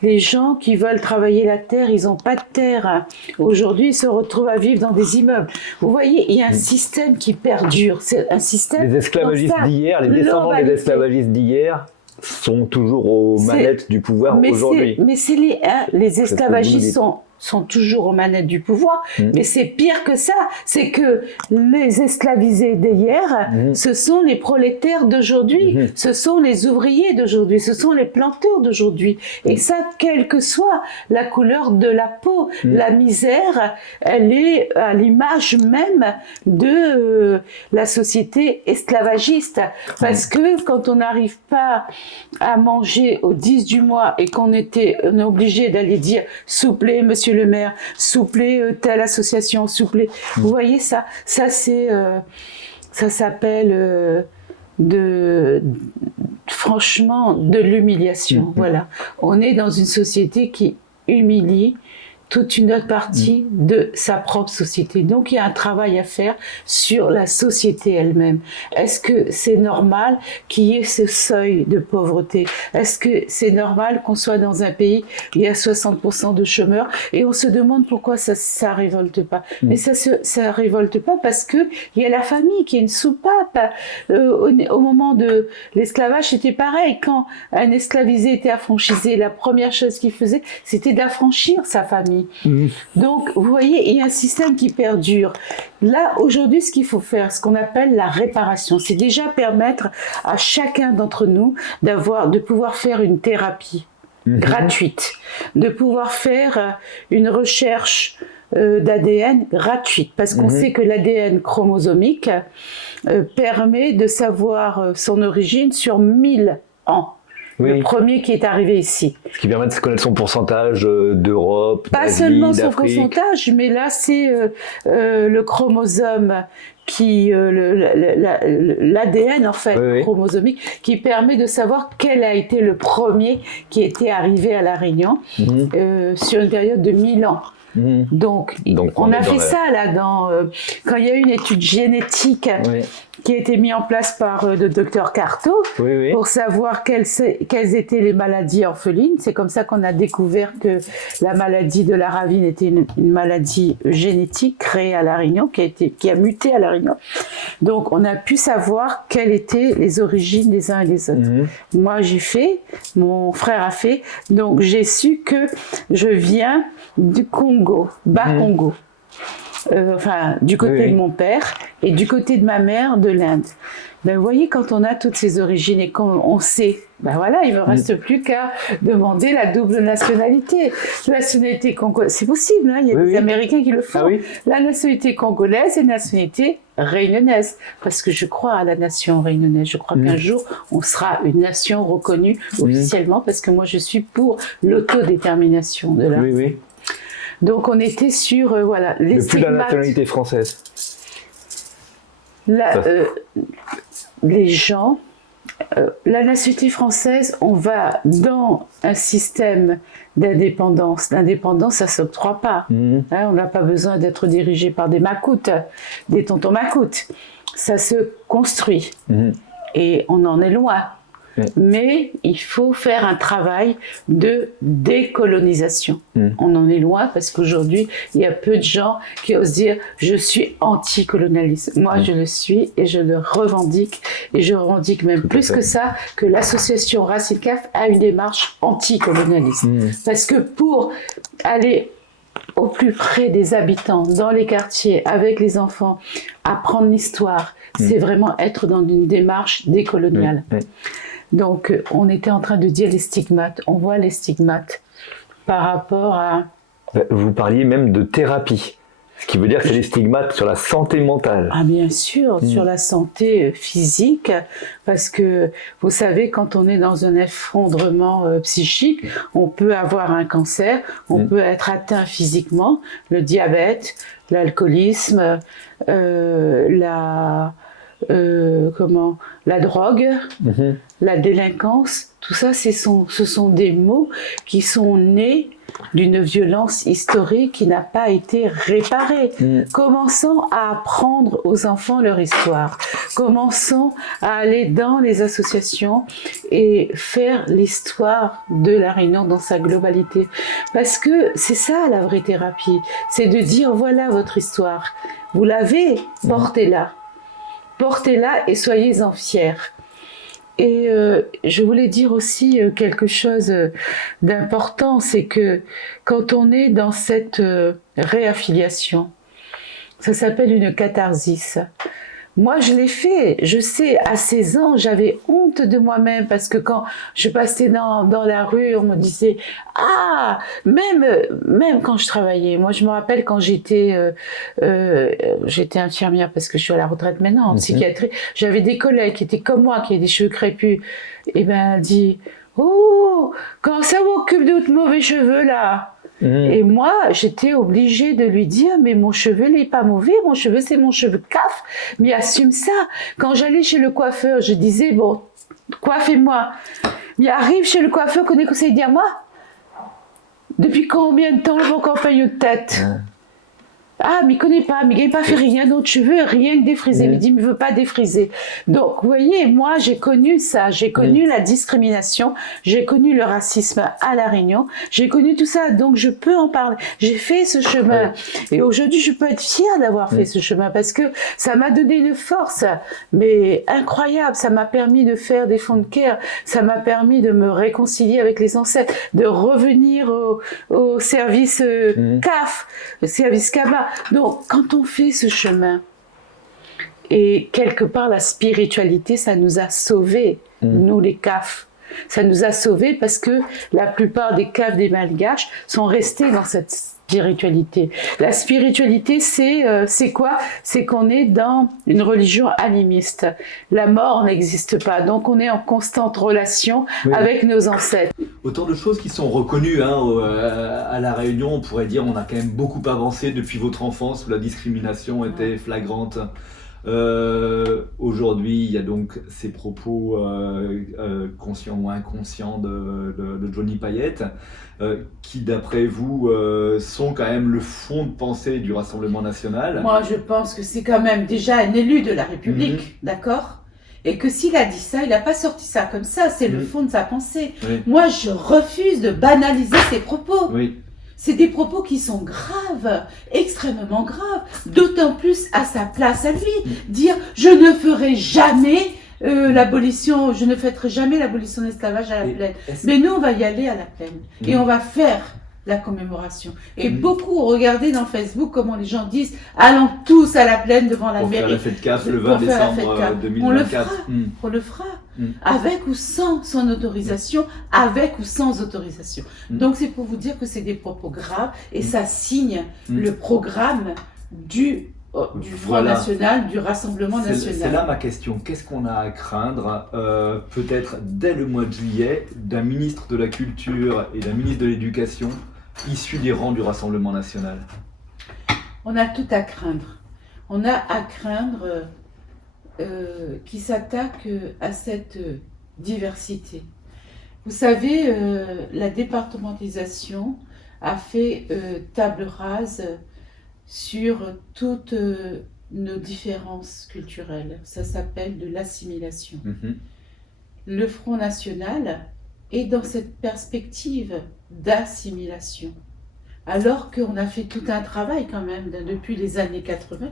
Les gens qui veulent travailler la terre, ils n'ont pas de terre. Aujourd'hui, ils se retrouvent à vivre dans des immeubles. Vous voyez, il y a un système qui perdure. C'est un système... Les esclavagistes d'hier, les descendants des esclavagistes d'hier sont toujours aux manettes du pouvoir aujourd'hui. Mais c'est les esclavagistes sont toujours aux manettes du pouvoir, mais c'est pire que ça, c'est que les esclavisés d'hier, ce sont les prolétaires d'aujourd'hui, ce sont les ouvriers d'aujourd'hui, ce sont les planteurs d'aujourd'hui, et ça, quelle que soit la couleur de la peau, la misère, elle est à l'image même de la société esclavagiste, parce que quand on n'arrive pas à manger au 10 du mois et qu'on est obligé d'aller dire « Souplez, monsieur le maire, souplez telle association, souplez ». Vous voyez ça? Ça, ça s'appelle franchement de l'humiliation. Voilà. On est dans une société qui humilie toute une autre partie de sa propre société. Donc il y a un travail à faire sur la société elle-même. Est-ce que c'est normal qu'il y ait ce seuil de pauvreté? Est-ce que c'est normal qu'on soit dans un pays où il y a 60% de chômeurs et on se demande pourquoi ça révolte pas? Mais ça révolte pas parce que il y a la famille qui est une soupape. Au moment de l'esclavage, c'était pareil. Quand un esclavisé était affranchisé, la première chose qu'il faisait, c'était d'affranchir sa famille. Donc, vous voyez, il y a un système qui perdure. Là, aujourd'hui, ce qu'il faut faire, ce qu'on appelle la réparation, c'est déjà permettre à chacun d'entre nous de pouvoir faire une thérapie gratuite, de pouvoir faire une recherche d'ADN gratuite, parce qu'on sait que l'ADN chromosomique permet de savoir son origine sur 1000 ans. Oui. Le premier qui est arrivé ici. Ce qui permet de connaître son pourcentage d'Europe, Pas d'Asie, seulement son d'Afrique. pourcentage, mais là c'est le chromosome qui l'ADN en fait chromosomique qui permet de savoir quel a été le premier qui était arrivé à La Réunion sur une période de 1000 ans. Donc on a fait ça là quand il y a eu une étude génétique qui a été mise en place par le docteur Carto pour savoir quelles étaient les maladies orphelines. C'est comme ça qu'on a découvert que la maladie de la ravine était une maladie génétique créée à La Réunion, qui a muté à La Réunion. Donc on a pu savoir quelles étaient les origines des uns et des autres. Moi j'ai fait, mon frère a fait, donc j'ai su que je viens du Congo, Bas-Congo. Enfin, du côté de mon père et du côté de ma mère de l'Inde. Ben, vous voyez, quand on a toutes ces origines et qu'on sait, ben voilà, il ne me reste plus qu'à demander la double nationalité. La nationalité congolaise, c'est possible, hein, il y a des Américains qui le font. La nationalité congolaise et la nationalité réunionnaise. Parce que je crois à la nation réunionnaise. Je crois qu'un jour, on sera une nation reconnue officiellement, parce que moi, je suis pour l'autodétermination de la. Donc on était sur les plus la nationalité française. Les gens, la nationalité française, on va dans un système d'indépendance. L'indépendance, ça ne s'octroie pas. On n'a pas besoin d'être dirigé par des macoutes, des tontons macoutes. Ça se construit. Et on en est loin. Mais il faut faire un travail de décolonisation. On en est loin parce qu'aujourd'hui, il y a peu de gens qui osent dire « je suis anticolonialiste ». Moi, je le suis et je le revendique. Et je revendique même plus que ça, que l'association Racine CAF a une démarche anticolonialiste. Parce que pour aller au plus près des habitants, dans les quartiers, avec les enfants, apprendre l'histoire, c'est vraiment être dans une démarche décoloniale. Donc, on était en train de dire les stigmates. On voit les stigmates par rapport à... Vous parliez même de thérapie. Ce qui veut dire que c'est les stigmates sur la santé mentale. Ah bien sûr, sur la santé physique. Parce que, vous savez, quand on est dans un effondrement psychique, on peut avoir un cancer, on peut être atteint physiquement, le diabète, l'alcoolisme, la drogue, la délinquance, tout ça, ce sont des mots qui sont nés d'une violence historique qui n'a pas été réparée. Commençons à apprendre aux enfants leur histoire. Commençons à aller dans les associations et faire l'histoire de La Réunion dans sa globalité. Parce que c'est ça la vraie thérapie, c'est de dire voilà votre histoire. Vous l'avez, portez-la. Portez-la et soyez-en fiers. Et je voulais dire aussi quelque chose d'important, c'est que quand on est dans cette réaffiliation, ça s'appelle une catharsis. Moi, je l'ai fait. Je sais, à 16 ans, j'avais honte de moi-même parce que quand je passais dans la rue, on me disait « Ah !» Même quand je travaillais. Moi, je me rappelle quand j'étais infirmière parce que je suis à la retraite maintenant en psychiatrie. J'avais des collègues qui étaient comme moi, qui avaient des cheveux crépus. Et ben, elle dit « Oh, quand ça m'occupe de tes mauvais cheveux, là !» Et moi, j'étais obligée de lui dire « Mais mon cheveu, il n'est pas mauvais, mon cheveu, c'est mon cheveu CAF. Mais assume ça. » Quand j'allais chez le coiffeur, je disais « Bon, coiffez-moi. » Mais arrive chez le coiffeur, qu'on est conseillé de dire « Moi, Depuis combien de temps vos campagnes de tête? Ah, mais il connaît pas, mais il n'a pas fait rien d'autre, je veux rien que défriser. Il me dit, mais je veux pas défriser. Donc, vous voyez, moi, j'ai connu ça, j'ai connu la discrimination, j'ai connu le racisme à La Réunion, j'ai connu tout ça, donc je peux en parler. J'ai fait ce chemin. Et aujourd'hui, je peux être fière d'avoir fait ce chemin parce que ça m'a donné une force, mais incroyable. Ça m'a permis de faire des fonds de care, ça m'a permis de me réconcilier avec les ancêtres, de revenir au service CAF, le service CABA. Donc, quand on fait ce chemin, et quelque part la spiritualité, ça nous a sauvés, nous les CAF. Ça nous a sauvés parce que la plupart des CAF des Malgaches sont restés dans cette spiritualité. La spiritualité, c'est quoi? C'est qu'on est dans une religion animiste. La mort n'existe pas, donc on est en constante relation avec nos ancêtres. Autant de choses qui sont reconnues à La Réunion, on pourrait dire on a quand même beaucoup avancé depuis votre enfance où la discrimination était flagrante. Aujourd'hui, il y a donc ces propos conscients ou inconscients de Johnny Payette qui, d'après vous, sont quand même le fond de pensée du Rassemblement national. Moi, je pense que c'est quand même déjà un élu de la République, d'accord ? Et que s'il a dit ça, il n'a pas sorti ça comme ça, c'est le fond de sa pensée. Oui. Moi, je refuse de banaliser ses propos. Oui. C'est des propos qui sont graves, extrêmement graves, d'autant plus à sa place à lui. Dire « je ne ferai jamais l'abolition, je ne fêterai jamais l'abolition de l'esclavage à la plaine ». Mais nous, on va y aller à la plaine et on va faire la commémoration. Et beaucoup, regardez dans Facebook comment les gens disent « allons tous à la plaine devant la pour mairie ». Faire la fête CAF le 20 décembre 2024. On le fera. Avec ou sans son autorisation, avec ou sans autorisation. Donc c'est pour vous dire que c'est des propos graves et ça signe le programme du Front National, du Rassemblement National. C'est là ma question. Qu'est-ce qu'on a à craindre, peut-être dès le mois de juillet, d'un ministre de la Culture et d'un ministre de l'Éducation issus des rangs du Rassemblement National? On a tout à craindre. On a à craindre qui s'attaque à cette diversité. Vous savez, la départementalisation a fait table rase sur toutes nos différences culturelles. Ça s'appelle de l'assimilation. Le Front National est dans cette perspective d'assimilation. Alors qu'on a fait tout un travail quand même depuis les années 80,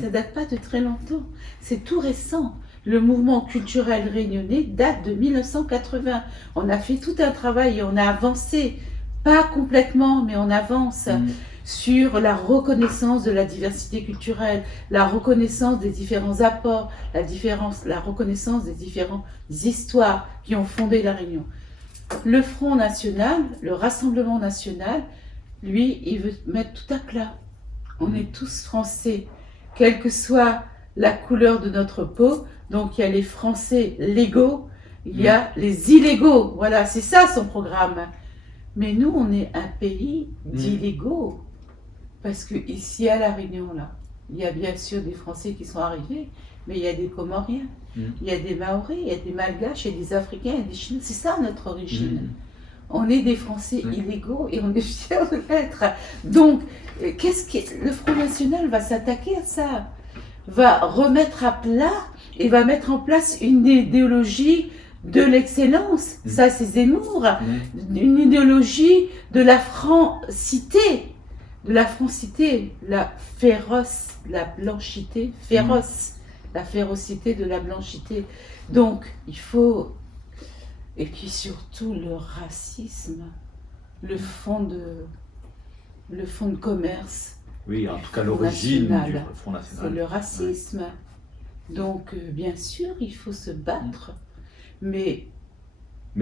ça date pas de très longtemps, c'est tout récent. Le mouvement culturel réunionnais date de 1980. On a fait tout un travail et on a avancé, pas complètement, mais on avance sur la reconnaissance de la diversité culturelle, la reconnaissance des différents apports, la reconnaissance des différentes histoires qui ont fondé la Réunion. Le Front National, le Rassemblement National, lui, il veut mettre tout à plat. On est tous français, quelle que soit la couleur de notre peau. Donc il y a les Français légaux, il y a les illégaux. Voilà, c'est ça son programme. Mais nous, on est un pays d'illégaux. Parce que ici à La Réunion, là, il y a bien sûr des Français qui sont arrivés, mais il y a des Comoriens, il y a des Maoris, il y a des Malgaches, il y a des Africains, il y a des Chinois. C'est ça notre origine. On est des Français illégaux et on est fiers de l'être. Donc, le Front National va s'attaquer à ça, va remettre à plat et va mettre en place une idéologie de l'excellence. Ça, c'est Zemmour. Une idéologie de la francité, la féroce, la blanchité, féroce, la férocité de la blanchité. Donc, il faut... Et puis surtout le racisme, le fonds de commerce. Oui, en tout cas l'origine du Front National. C'est le racisme. Donc bien sûr, il faut se battre. Mais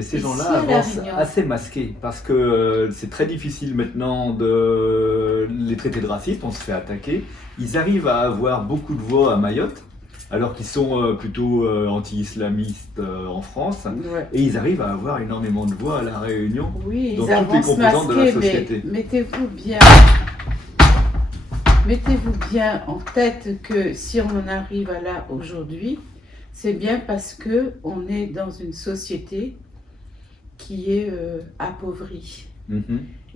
ces gens-là avancent assez masqués parce que c'est très difficile maintenant de les traiter de racistes, on se fait attaquer. Ils arrivent à avoir beaucoup de voix à Mayotte, alors qu'ils sont plutôt anti-islamistes en France, et ils arrivent à avoir énormément de voix à La Réunion dans toutes les composantes de la société. Mais mettez-vous bien en tête que si on en arrive à là aujourd'hui, c'est bien parce qu'on est dans une société qui est appauvrie.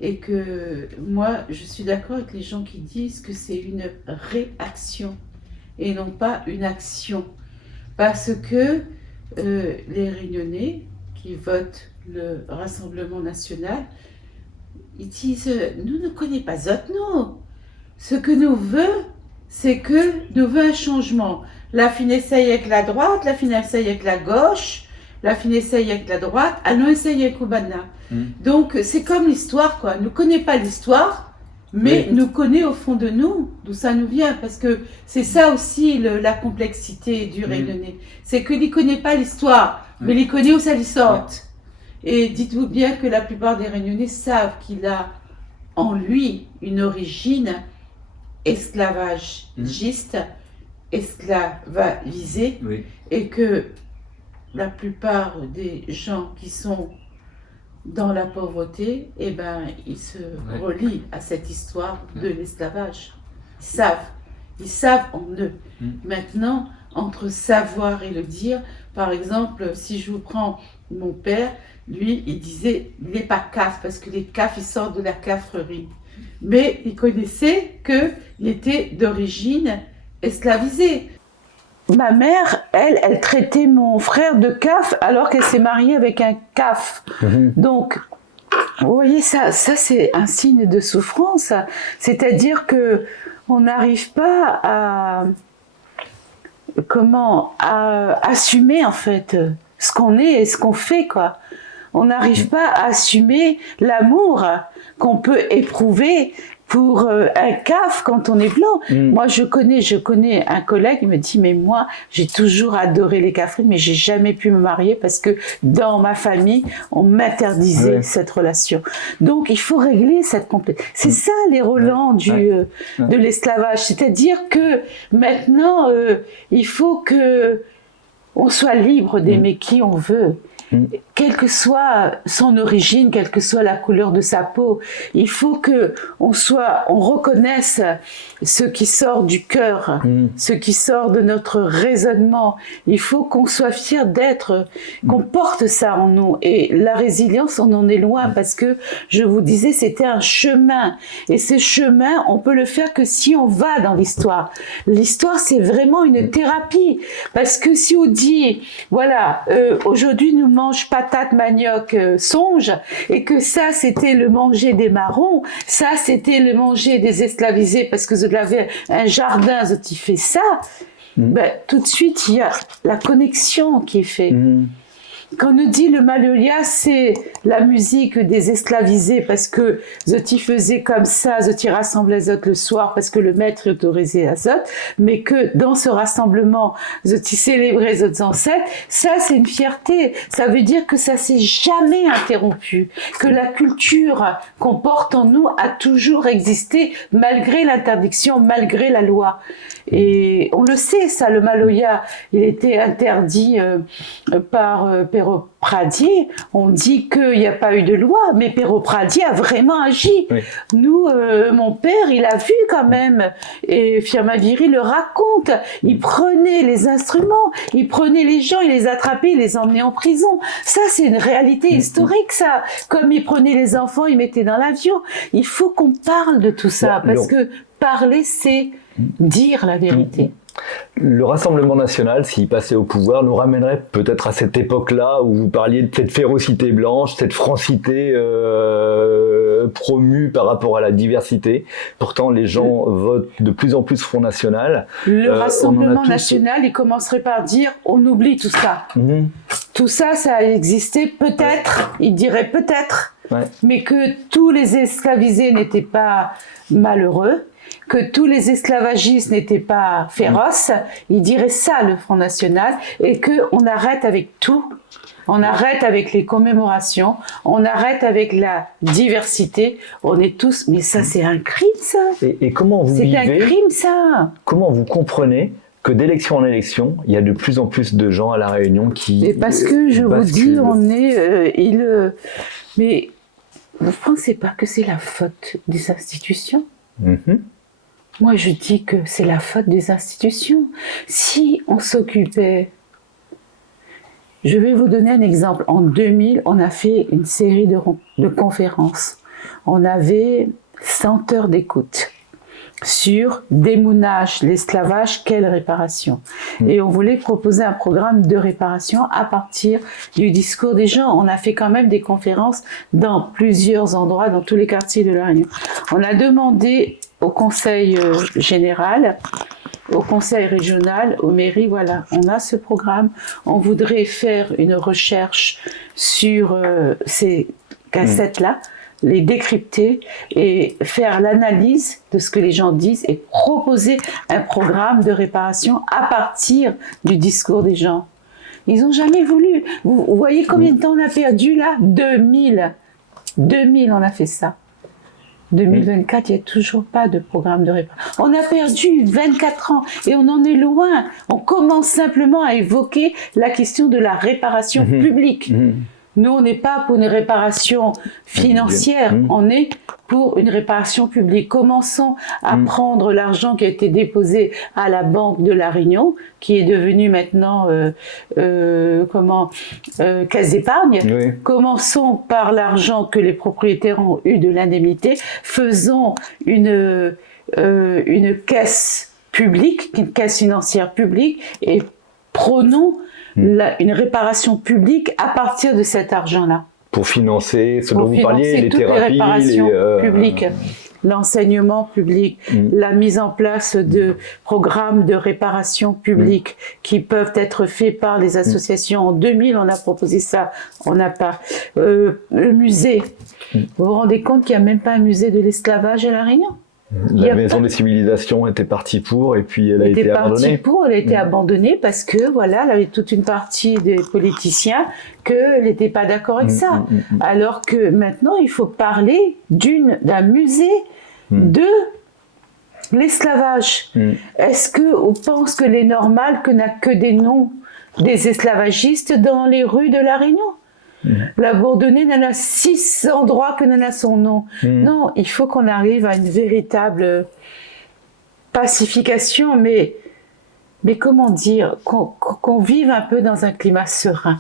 Et que moi, je suis d'accord avec les gens qui disent que c'est une réaction et non pas une action. Parce que les Réunionnais qui votent le Rassemblement national, ils disent nous ne connaissons pas autre, nous. Ce que nous veut, c'est que nous veut un changement. La fin essaye avec la droite, la fin essaye avec la gauche, la fin essaye avec la droite, elle nous essaye avec Obana. Donc c'est comme l'histoire, quoi. Nous connaît pas l'histoire, mais nous connaît au fond de nous d'où ça nous vient, parce que c'est ça aussi la complexité du Réunionnais. C'est qu'il ne connaît pas l'histoire, mais il connaît où ça lui sort. Et dites-vous bien que la plupart des Réunionnais savent qu'il a en lui une origine esclavagiste, esclavagisée, et que la plupart des gens qui sont dans la pauvreté, eh ben, ils se relient à cette histoire de l'esclavage. Ils savent en eux. Maintenant, entre savoir et le dire, par exemple, si je vous prends mon père, lui, il disait, il n'est pas CAF, parce que les CAF, ils sortent de la cafrerie. Mais il connaissait qu'il était d'origine esclavisée. Ma mère, elle traitait mon frère de CAF alors qu'elle s'est mariée avec un CAF. Donc, vous voyez, ça c'est un signe de souffrance. C'est-à-dire que on n'arrive pas à assumer en fait ce qu'on est et ce qu'on fait, quoi. On n'arrive pas à assumer l'amour qu'on peut éprouver pour un CAF quand on est blanc. Moi, je connais un collègue, il me dit, mais moi, j'ai toujours adoré les cafrines, mais j'ai jamais pu me marier parce que dans ma famille, on m'interdisait cette relation. Donc, il faut régler cette complexité. C'est ça, les relents de l'esclavage. C'est-à-dire que maintenant, il faut que on soit libre d'aimer qui on veut. Quelle que soit son origine, quelle que soit la couleur de sa peau, il faut que on reconnaisse ce qui sort du cœur, ce qui sort de notre raisonnement. Il faut qu'on soit fier d'être, qu'on porte ça en nous. Et la résilience, on en est loin parce que, je vous disais, c'était un chemin. Et ce chemin, on peut le faire que si on va dans l'histoire. L'histoire, c'est vraiment une thérapie. Parce que si on dit, voilà, aujourd'hui, nous mange patate, manioc, songe, et que ça c'était le manger des marrons, ça c'était le manger des esclavisés parce que vous avez un jardin, vous fait ça, ben, tout de suite il y a la connexion qui est faite. Quand on nous dit le Maloya, c'est la musique des esclavisés parce que Zoti faisait comme ça, Zoti rassemblait Zot le soir parce que le maître autorisait à Zot, mais que dans ce rassemblement, Zoti célébrait Zot ancêtres, ça c'est une fierté. Ça veut dire que ça s'est jamais interrompu, que la culture qu'on porte en nous a toujours existé malgré l'interdiction, malgré la loi. Et on le sait, ça, le Maloya, il était interdit par Pero Pradi. On dit qu'il n'y a pas eu de loi, mais Pero Pradi a vraiment agi. Nous, mon père, il a vu quand même, et Fiamaviri le raconte, il prenait les instruments, il prenait les gens, il les attrapait, il les emmenait en prison. Ça, c'est une réalité historique, ça. Comme il prenait les enfants, il mettait dans l'avion. Il faut qu'on parle de tout ça, parce que parler, c'est dire la vérité. Le Rassemblement national, s'il passait au pouvoir, nous ramènerait peut-être à cette époque-là où vous parliez de cette férocité blanche, cette francité promue par rapport à la diversité. Pourtant, les gens votent de plus en plus Front National. Le Rassemblement national, il commencerait par dire on oublie tout ça. Tout ça, ça a existé peut-être, il dirait peut-être, mais que tous les esclavisés n'étaient pas malheureux, que tous les esclavagistes n'étaient pas féroces, il dirait ça, le Front National, et qu'on arrête avec tout. On arrête avec les commémorations, on arrête avec la diversité, on est tous... Mais ça, c'est un crime, ça. Et comment vous vivez? C'est un crime, ça. Comment vous comprenez que d'élection en élection, il y a de plus en plus de gens à La Réunion qui... Et parce que, je vous dis, on est... mais vous ne pensez pas que c'est la faute des institutions? Moi, je dis que c'est la faute des institutions. Si on s'occupait... Je vais vous donner un exemple. En 2000, on a fait une série de conférences. on avait 100 heures d'écoute sur démounage, l'esclavage, quelle réparation. Et on voulait proposer un programme de réparation à partir du discours des gens. On a fait quand même des conférences dans plusieurs endroits, dans tous les quartiers de La Réunion. On a demandé au conseil général, au conseil régional, aux mairies, voilà, on a ce programme, on voudrait faire une recherche sur ces cassettes-là, les décrypter et faire l'analyse de ce que les gens disent et proposer un programme de réparation à partir du discours des gens. Ils n'ont jamais voulu. Vous voyez combien de temps on a perdu là ? 2000 on a fait ça. 2024, il n'y a toujours pas de programme de réparation. On a perdu 24 ans et on en est loin. On commence simplement à évoquer la question de la réparation publique. Nous, on n'est pas pour une réparation financière, on est pour une réparation publique. Commençons à prendre l'argent qui a été déposé à la Banque de La Réunion, qui est devenue maintenant caisse d'épargne. Oui. Commençons par l'argent que les propriétaires ont eu de l'indemnité. Faisons une caisse publique, une caisse financière publique, et prônons une réparation publique à partir de cet argent-là. Pour financer ce dont vous parliez, les thérapies, les réparations publiques, l'enseignement public, la mise en place de programmes de réparation publique qui peuvent être faits par les associations. En 2000, on a proposé ça, on n'a pas. Le musée, vous vous rendez compte qu'il n'y a même pas un musée de l'esclavage à La Réunion ? La maison des civilisations était partie pour et puis elle a été abandonnée. Elle a été abandonnée parce que voilà, il y avait toute une partie des politiciens qu'elle n'était pas d'accord avec ça. Alors que maintenant, il faut parler d'un musée de l'esclavage. Est-ce qu'on pense qu'il est normal qu'il n'y a que des noms des esclavagistes dans les rues de La Réunion ? La Bourdonnais n'en a 6 endroits que n'en a son nom. Non, il faut qu'on arrive à une véritable pacification, mais comment dire, qu'on vive un peu dans un climat serein.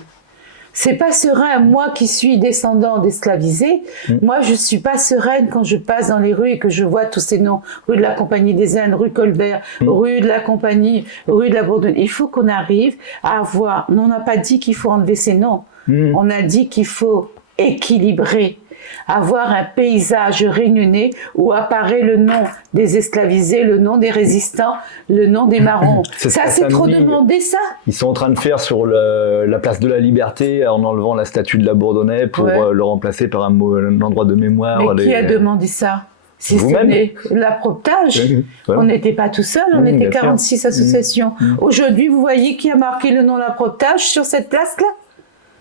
C'est pas serein, moi qui suis descendant d'esclavisés, moi je suis pas sereine quand je passe dans les rues et que je vois tous ces noms, rue de la Compagnie des Indes, rue Colbert, rue de la Compagnie, rue de la Bourdonnais. Il faut qu'on arrive à avoir, on n'a pas dit qu'il faut enlever ces noms, on a dit qu'il faut équilibrer, avoir un paysage réunionnais où apparaît le nom des esclavisés, le nom des résistants, le nom des marrons. Ça, c'est trop demandé, ça. Ils sont en train de faire sur la place de la Liberté en enlevant la statue de la Bourdonnais pour le remplacer par un endroit de mémoire. Mais qui a demandé ça ? Si ce n'est l'appropriage, on n'était pas tout seul, on était 46 associations. Aujourd'hui, vous voyez qui a marqué le nom l'appropriage sur cette place-là ?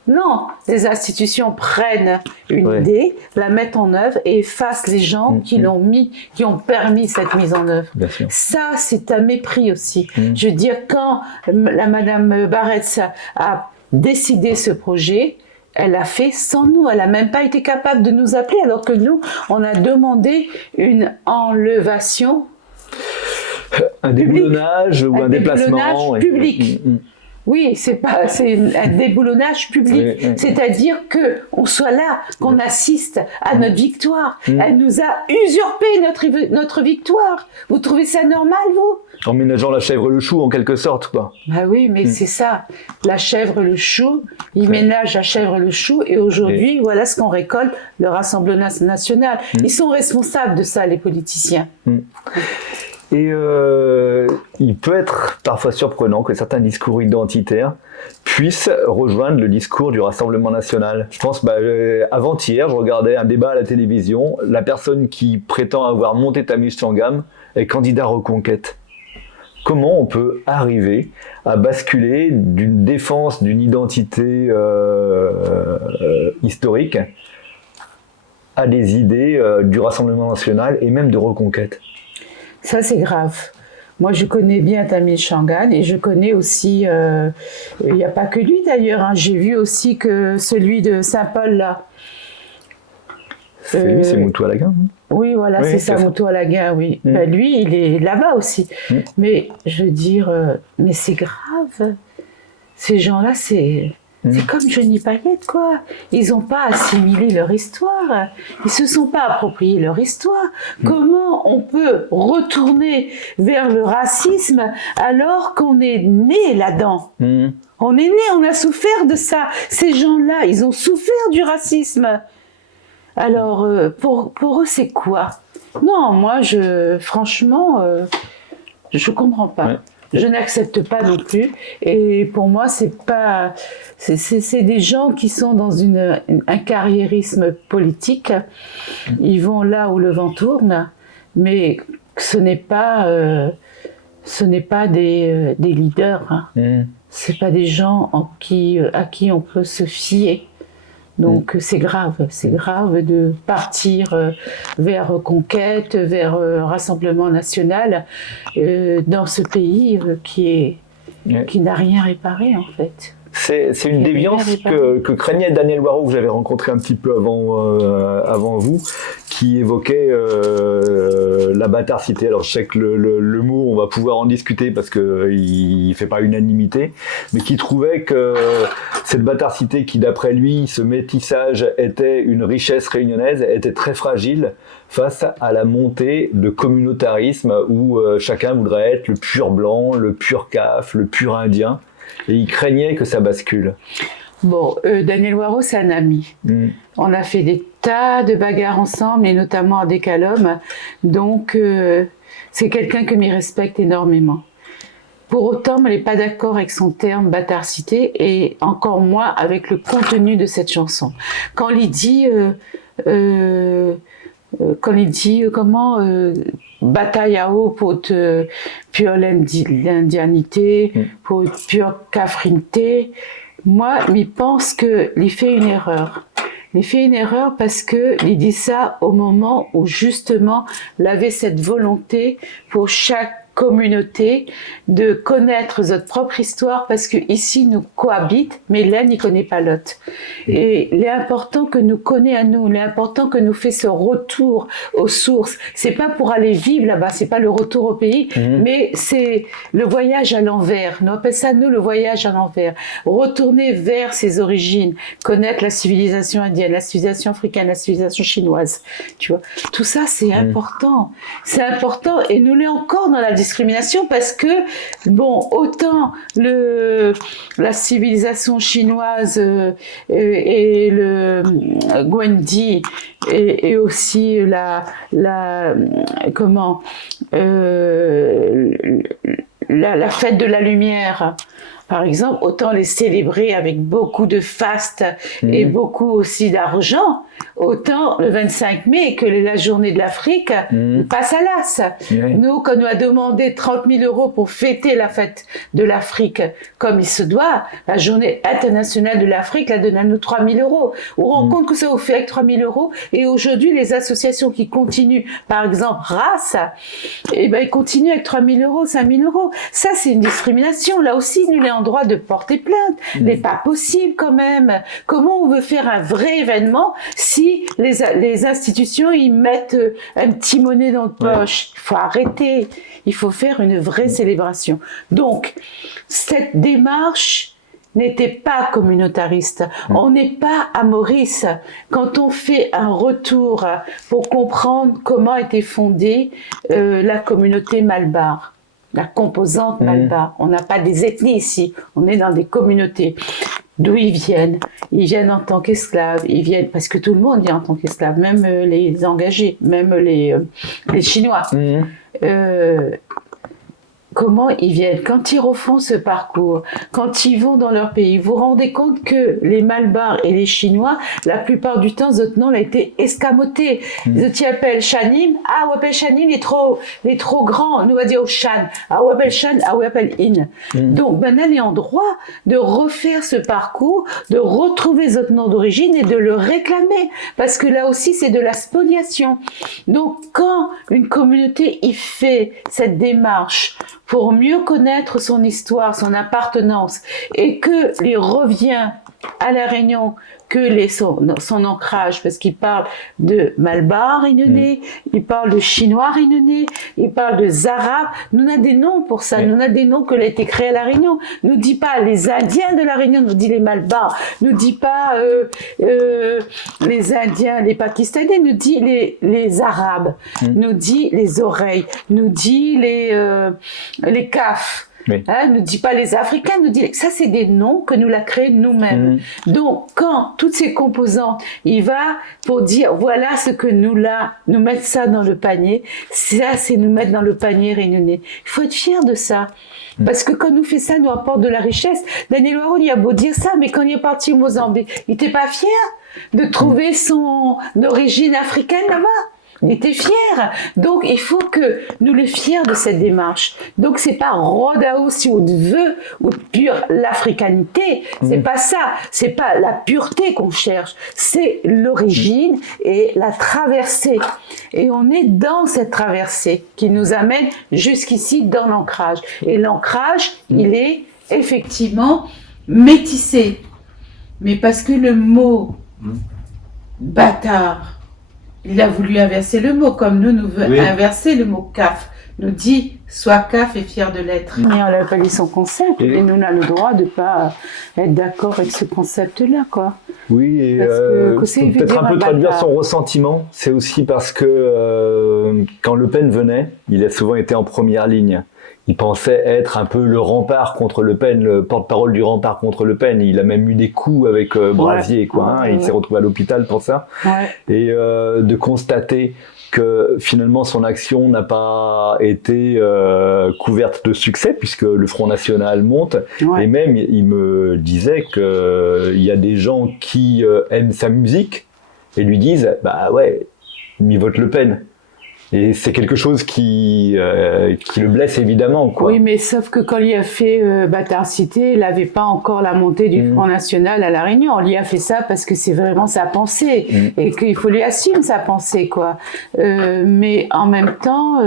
Non, les institutions prennent une idée, la mettent en œuvre et effacent les gens qui l'ont mis, qui ont permis cette mise en œuvre. Ça, c'est un mépris aussi. Je veux dire, quand la Madame Barretz a décidé ce projet, elle l'a fait sans nous. Elle n'a même pas été capable de nous appeler, alors que nous, on a demandé une enlevation. Un déboulonnage ou un déplacement public. Oui, c'est un déboulonnage public. C'est-à-dire qu'on soit là, qu'on assiste à notre victoire. Elle nous a usurpé notre victoire. Vous trouvez ça normal, vous ? En ménageant la chèvre et le chou, en quelque sorte, quoi. Bah oui, mais c'est ça. La chèvre et le chou, ils ménagent la chèvre et le chou, et aujourd'hui, voilà ce qu'on récolte, le Rassemblement national. Ils sont responsables de ça, les politiciens. Et il peut être parfois surprenant que certains discours identitaires puissent rejoindre le discours du Rassemblement national. Je pense, avant-hier, je regardais un débat à la télévision. La personne qui prétend avoir monté Tamis Changam est candidat Reconquête. Comment on peut arriver à basculer d'une défense d'une identité historique à des idées du Rassemblement national et même de Reconquête ? Ça, c'est grave. Moi, je connais bien Tamis Changam et je connais aussi, il n'y a pas que lui d'ailleurs, hein, j'ai vu aussi que celui de Saint-Paul, là. Lui, c'est Moutou Alaguin. Oui, voilà, c'est ça, Moutou Alaguin, oui. Lui, il est là-bas aussi. Mais je veux dire, mais c'est grave. Ces gens-là, c'est C'est comme Johnny Payette, quoi. Ils n'ont pas assimilé leur histoire. Ils se sont pas approprié leur histoire. Comment on peut retourner vers le racisme alors qu'on est né là-dedans? On est né, on a souffert de ça. Ces gens-là, ils ont souffert du racisme. Alors, pour eux, c'est quoi? Non, moi, franchement, je comprends pas. Ouais. Je n'accepte pas non plus. Et pour moi, c'est des gens qui sont dans un carriérisme politique. Ils vont là où le vent tourne, mais ce n'est pas des leaders. Hein. C'est pas des gens à qui on peut se fier. Donc c'est grave de partir vers Conquête, vers Rassemblement National dans ce pays qui n'a rien réparé en fait. C'est une déviance que craignait Daniel Waro, que j'avais rencontré un petit peu avant vous, qui évoquait la bâtarcité. Alors je sais que le mot, on va pouvoir en discuter parce qu'il ne fait pas unanimité, mais qui trouvait que cette bâtarcité qui, d'après lui, ce métissage était une richesse réunionnaise, était très fragile face à la montée de communautarisme où chacun voudrait être le pur blanc, le pur CAF, le pur indien. Et il craignait que ça bascule. Bon, Daniel Waro, c'est un ami. On a fait des tas de bagarres ensemble, et notamment à Décalome. Donc, c'est quelqu'un que m'y respecte énormément. Pour autant, je n'ai pas d'accord avec son terme bâtarcité, et encore moins avec le contenu de cette chanson. Quand il dit bataille à eau pour pure l'indianité, pour pure cafrinité, moi, je pense qu'il fait une erreur. Il fait une erreur parce qu'il dit ça au moment où justement il avait cette volonté pour chaque communauté de connaître notre propre histoire, parce que ici nous cohabite, mais l'un n'y connaît pas l'autre. Et il est important que nous connaissons à nous, il est important que nous fait ce retour aux sources. C'est pas pour aller vivre là-bas, c'est pas le retour au pays, mais c'est le voyage à l'envers. Nous appelons ça nous le voyage à l'envers. Retourner vers ses origines, connaître la civilisation indienne, la civilisation africaine, la civilisation chinoise. Tu vois, tout ça c'est important. C'est important, et nous l'est encore dans la discrimination, parce que bon, autant la civilisation chinoise et le Gwendi et aussi la fête de la lumière, par exemple, autant les célébrer avec beaucoup de faste et beaucoup aussi d'argent, autant le 25 mai que la journée de l'Afrique passe à l'as. Nous, quand on a demandé 30 000 € pour fêter la fête de l'Afrique comme il se doit, la journée internationale de l'Afrique la donne à nous 3 000 €. On rend compte que ça vous fait avec 3 000 €. Et aujourd'hui, les associations qui continuent, par exemple RACE, ils continuent avec 3 000 €, 5 000 €. Ça, c'est une discrimination. Là aussi, nous, en droit de porter plainte. Mais pas possible quand même. Comment on veut faire un vrai événement si les institutions y mettent un petit monnaie dans le poche? Il faut arrêter. Il faut faire une vraie célébration. Donc, cette démarche n'était pas communautariste. On n'est pas à Maurice. Quand on fait un retour pour comprendre comment était fondée la communauté malbar, la composante malbar. On n'a pas des ethnies ici, on est dans des communautés. D'où ils viennent? Ils viennent en tant qu'esclaves, ils viennent, parce que tout le monde vient en tant qu'esclave, même les engagés, même les Chinois. Comment ils viennent? Quand ils refont ce parcours, quand ils vont dans leur pays, vous vous rendez compte que les Malbars et les Chinois, la plupart du temps, notre nom a été escamoté. Ils appellent Shanim, on appelle Shanim, il est trop grand, nous va dire Shan, on appelle Shan, on appelle In. Donc maintenant, il est en droit de refaire ce parcours, de retrouver notre nom d'origine et de le réclamer, parce que là aussi, c'est de la spoliation. Donc quand une communauté y fait cette démarche pour mieux connaître son histoire, son appartenance, et que lui revient à La Réunion que son ancrage, parce qu'il parle de Malbar réunionnais, il parle de Chinois réunionnais, il parle de Zarab. Nous avons des noms pour ça, nous avons des noms que a été créés à La Réunion. Nous dit pas les Indiens de La Réunion, nous dit les Malbar, nous dit pas les Indiens, les Pakistanais, nous dit les Arabes, nous dit les oreilles, nous dit les CAF. Oui. Ne dit pas les Africains, nous dit ça, c'est des noms que nous l'a créé nous-mêmes. Donc quand toutes ces composantes, il va pour dire voilà ce que nous mettre ça dans le panier, ça c'est nous mettre dans le panier réunionnais. Il faut être fier de ça. Parce que quand nous fait ça, nous apporte de la richesse. Daniel Waro, il a beau dire ça, mais quand il est parti au Mozambique, il n'était pas fier de trouver son origine africaine là-bas. Il était fier. Donc, il faut que nous les fiers de cette démarche. Donc, c'est pas Rodao si on veut, ou pure l'africanité. C'est pas ça. C'est pas la pureté qu'on cherche. C'est l'origine et la traversée. Et on est dans cette traversée qui nous amène jusqu'ici dans l'ancrage. Et l'ancrage, il est effectivement métissé. Mais parce que le mot bâtard, il a voulu inverser le mot, comme nous veut inverser le mot CAF. Nous dit, sois CAF et fier de l'être. Et on appelle son concept, et nous on a le droit de pas être d'accord avec ce concept-là, quoi. Oui, et peut-être un peu traduire son ressentiment, c'est aussi parce que quand Le Pen venait, il a souvent été en première ligne. Il pensait être un peu le rempart contre Le Pen, le porte-parole du rempart contre Le Pen. Il a même eu des coups avec Brasier, quoi. Il s'est retrouvé à l'hôpital pour ça. Ouais. Et de constater que finalement son action n'a pas été couverte de succès puisque le Front National monte. Ouais. Et même, il me disait qu'il y a des gens qui aiment sa musique et lui disent « Bah ouais, ils votent Le Pen ». Et c'est quelque chose qui le blesse évidemment, quoi. Oui, mais sauf que quand il a fait Bâtard Cité, il n'avait pas encore la montée du Front National à La Réunion. On lui a fait ça parce que c'est vraiment sa pensée et qu'il faut lui assumer sa pensée, quoi. Mais en même temps,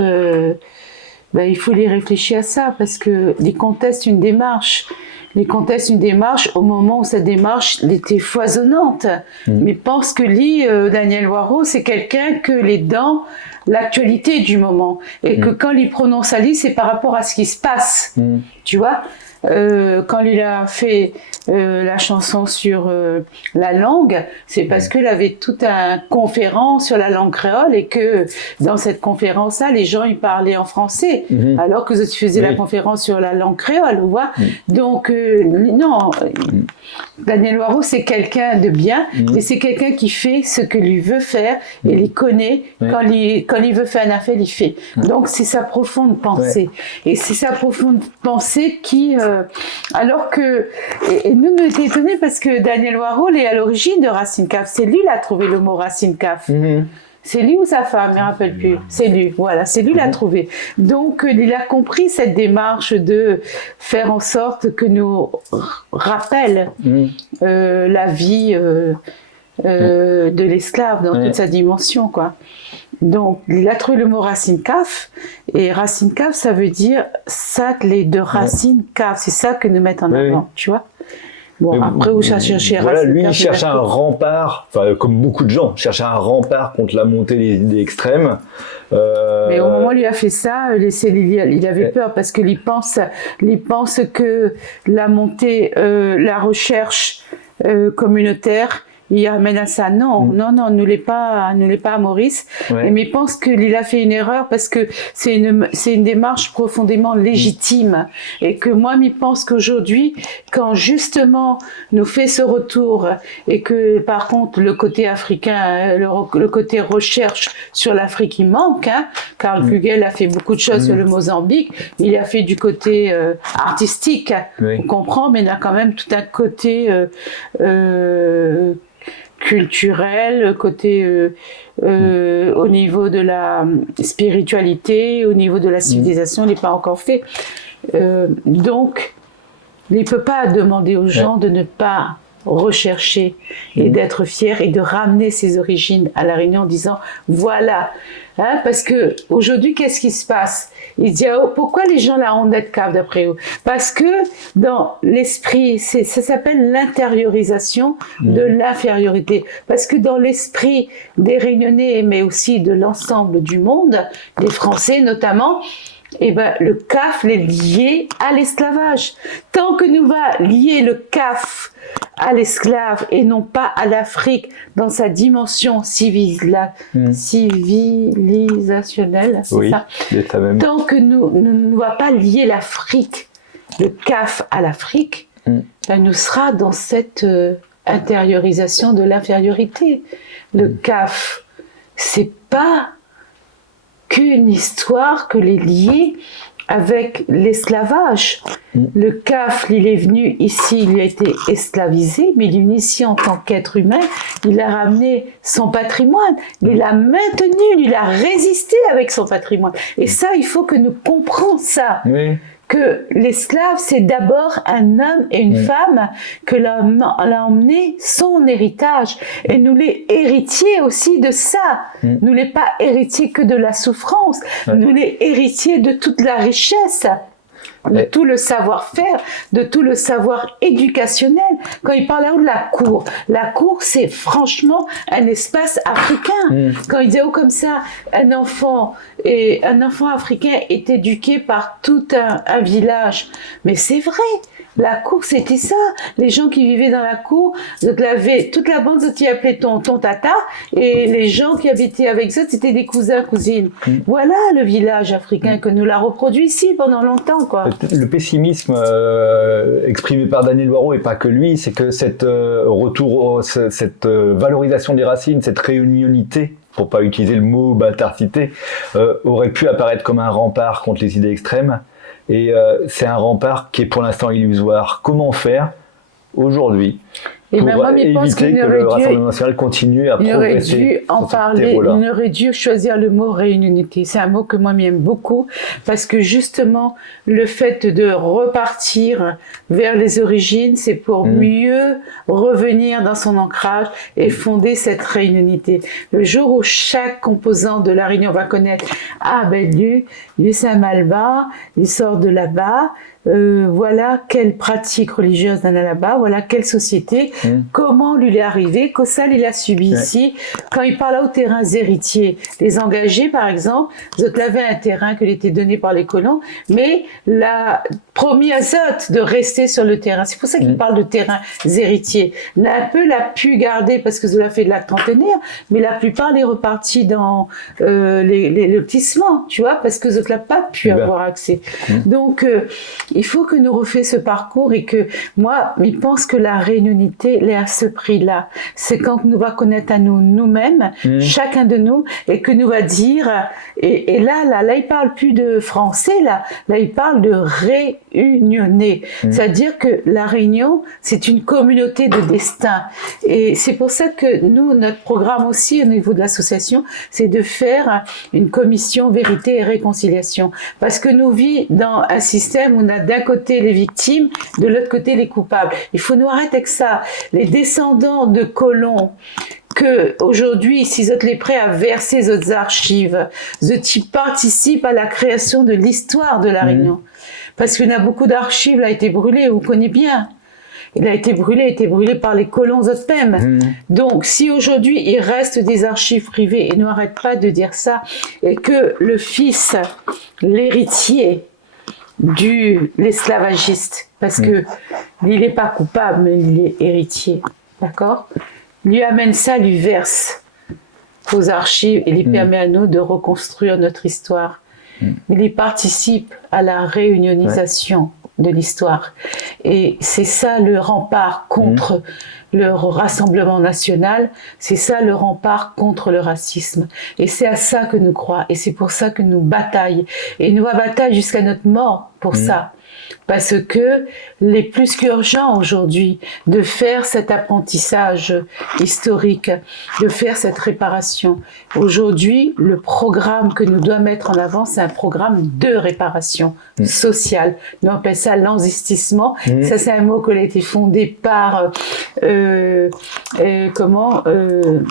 il faut lui réfléchir à ça parce que les contestent une démarche. Les contestent une démarche au moment où cette démarche était foisonnante. Mais pense que Daniel Waro, c'est quelqu'un que les dents l'actualité du moment et que quand il prononce à c'est par rapport à ce qui se passe, tu vois. Quand il a fait la chanson sur la langue, c'est parce qu'il avait toute une conférence sur la langue créole et que dans cette conférence-là, les gens ils parlaient en français, alors que tu faisais la conférence sur la langue créole, tu vois. Donc non, Daniel Waro c'est quelqu'un de bien, et c'est quelqu'un qui fait ce que lui veut faire et il connaît quand il veut faire une affaire, il fait. Donc c'est sa profonde pensée et c'est sa profonde pensée qui alors que et nous étions étonnés parce que Daniel Waro est à l'origine de Racine CAF. C'est lui qui a trouvé le mot Racine CAF. C'est lui ou sa femme, je ne me rappelle plus. C'est lui, voilà, c'est lui qui l'a trouvé. Donc il a compris cette démarche de faire en sorte que nous rappelle la vie de l'esclave dans toute sa dimension, quoi. Donc, il a trouvé le mot Racine CAF, et Racine CAF, ça veut dire Satlé de Racine CAF, c'est ça que nous mettons en avant, tu vois. Bon, après, où ça cherchait voilà, lui, il cherchait un rempart, comme beaucoup de gens, cherchait un rempart contre la montée des idées extrêmes. Mais au moment où il a fait ça, il avait peur parce qu'il pense que la montée, la recherche communautaire, il amène à ça. Non, ne l'est pas à Maurice. Mais il pense qu'il a fait une erreur parce que c'est une démarche profondément légitime. Et que moi, je pense qu'aujourd'hui, quand justement nous fait ce retour et que par contre le côté africain, le côté recherche sur l'Afrique, il manque. Karl Kugel a fait beaucoup de choses sur le Mozambique. Il a fait du côté artistique, on comprend, mais il a quand même tout un côté culturel, côté au niveau de la spiritualité, au niveau de la civilisation, il n'est pas encore fait. Donc, il ne peut pas demander aux gens de ne pas rechercher et d'être fier et de ramener ses origines à La Réunion en disant voilà. Hein, parce que aujourd'hui, qu'est-ce qui se passe? Il dit pourquoi les gens la ont d'être cave d'après eux? Parce que dans l'esprit, ça s'appelle l'intériorisation de l'infériorité. Parce que dans l'esprit des Réunionnais, mais aussi de l'ensemble du monde, des Français notamment, eh ben, le CAF est lié à l'esclavage. Tant que nous va lier le CAF à l'esclave et non pas à l'Afrique dans sa dimension civilisationnelle, c'est ça. Tant que nous va pas lier l'Afrique, le CAF à l'Afrique, ben, nous sera dans cette intériorisation de l'infériorité. Le CAF, c'est pas qu'une histoire que les lier avec l'esclavage. Le CAF, il est venu ici, il a été esclavisé, mais il est venu ici en tant qu'être humain, il a ramené son patrimoine, il l'a maintenu, il a résisté avec son patrimoine. Et ça, il faut que nous comprenions ça. Oui. Que l'esclave, c'est d'abord un homme et une femme que l'homme a emmené son héritage. Et nous les héritiers aussi de ça. Nous les pas héritiers que de la souffrance. Nous les héritiers de toute la richesse, de tout le savoir-faire, de tout le savoir éducationnel. Quand il parlait de la cour, c'est franchement un espace africain. Quand il disait comme ça, un enfant africain est éduqué par tout un village. Mais c'est vrai. La cour, c'était ça. Les gens qui vivaient dans la cour, toute la bande qui appelait ton tata, et les gens qui habitaient avec ça, c'était des cousins, cousines. Voilà le village africain que nous l'a reproduit ici pendant longtemps, quoi. Le pessimisme exprimé par Daniel Boireau, et pas que lui, c'est que cette valorisation des racines, cette réunionité, pour pas utiliser le mot bâtardité, aurait pu apparaître comme un rempart contre les idées extrêmes. Et c'est un rempart qui est pour l'instant illusoire. Comment faire aujourd'hui pour éviter que le Rassemblement national continue à progresser? Il aurait dû en parler, il aurait dû choisir le mot réunionité. C'est un mot que moi j'aime beaucoup parce que justement le fait de repartir vers les origines, c'est pour mieux revenir dans son ancrage et fonder cette réunionité. Le jour où chaque composant de la Réunion va connaître lui c'est un Malbas, il sort de là-bas. Voilà quelle pratique religieuse en a là-bas, voilà quelle société, comment lui est arrivé, Kossal il a subi ici. Quand il parle aux terrains héritiers, les engagés par exemple, vous avez un terrain qui était donné par les colons, mais l'a promis à Zot de rester sur le terrain. C'est pour ça qu'il parle de terrains héritiers. Un peu l'a pu garder parce que Zot a fait de l'acte centenaire, mais la plupart est reparti dans les lotissements, tu vois, parce que Zot n'a pas pu avoir accès. Donc il faut que nous refaisions ce parcours et que moi, je pense que la réunionité est à ce prix-là. C'est quand nous va connaître à nous-mêmes, chacun de nous, et que nous va dire, et là, il parle plus de français, là il parle de réunionner. C'est-à-dire que la Réunion, c'est une communauté de destin. Et c'est pour ça que nous, notre programme aussi, au niveau de l'association, c'est de faire une commission vérité et réconciliation. Parce que nous vivons dans un système où on a d'un côté les victimes, de l'autre côté les coupables. Il faut nous arrêter avec ça. Les descendants de colons que aujourd'hui, si vous êtes prêts à verser vos archives, vous participent à la création de l'histoire de la Réunion. Parce qu'il y a beaucoup d'archives, a été brûlées, vous connaissez bien. Il a été brûlé par les colons Zotpem. Donc, si aujourd'hui il reste des archives privées, et n'arrête pas de dire ça, et que le fils, l'héritier de l'esclavagiste, parce que il n'est pas coupable, mais il est héritier, d'accord? Lui amène ça, lui verse aux archives et lui permet à nous de reconstruire notre histoire. Il y participe à la réunionisation de l'histoire. Et c'est ça le rempart contre le Rassemblement national, c'est ça le rempart contre le racisme. Et c'est à ça que nous croyons. Et c'est pour ça que nous bataillons. Et nous bataillons jusqu'à notre mort pour ça. Parce que les plus qu'urgent aujourd'hui de faire cet apprentissage historique, de faire cette réparation. Aujourd'hui, le programme que nous devons mettre en avant, c'est un programme de réparation sociale. Nous appelons ça l'enzistissement. Ça, c'est un mot qui a été fondé par comment il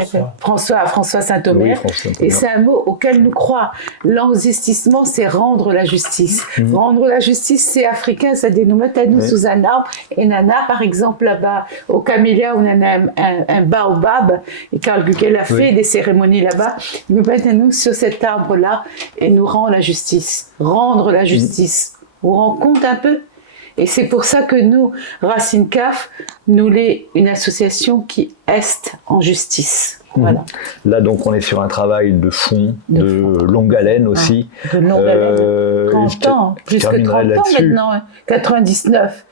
appelle François Saint-Omer. Oui, Et c'est un mot auquel nous croyons. L'enzistissement, c'est rendre la justice. Rendre la justice, c'est africain, ça dit nous mettre à nous sous un arbre. Et Nana, par exemple, là-bas, au Camélia, où on a un baobab, et Carl Gugel a fait des cérémonies là-bas, nous mettre à nous sur cet arbre-là et nous rend la justice. Rendre la justice. Vous vous rendez compte un peu? Et c'est pour ça que nous, Racine CAF, nous sommes une association qui est en justice. Voilà. Là, donc, on est sur un travail de fond, de longue haleine aussi. De longue haleine. 30 ans, plus que 30 ans maintenant. 99,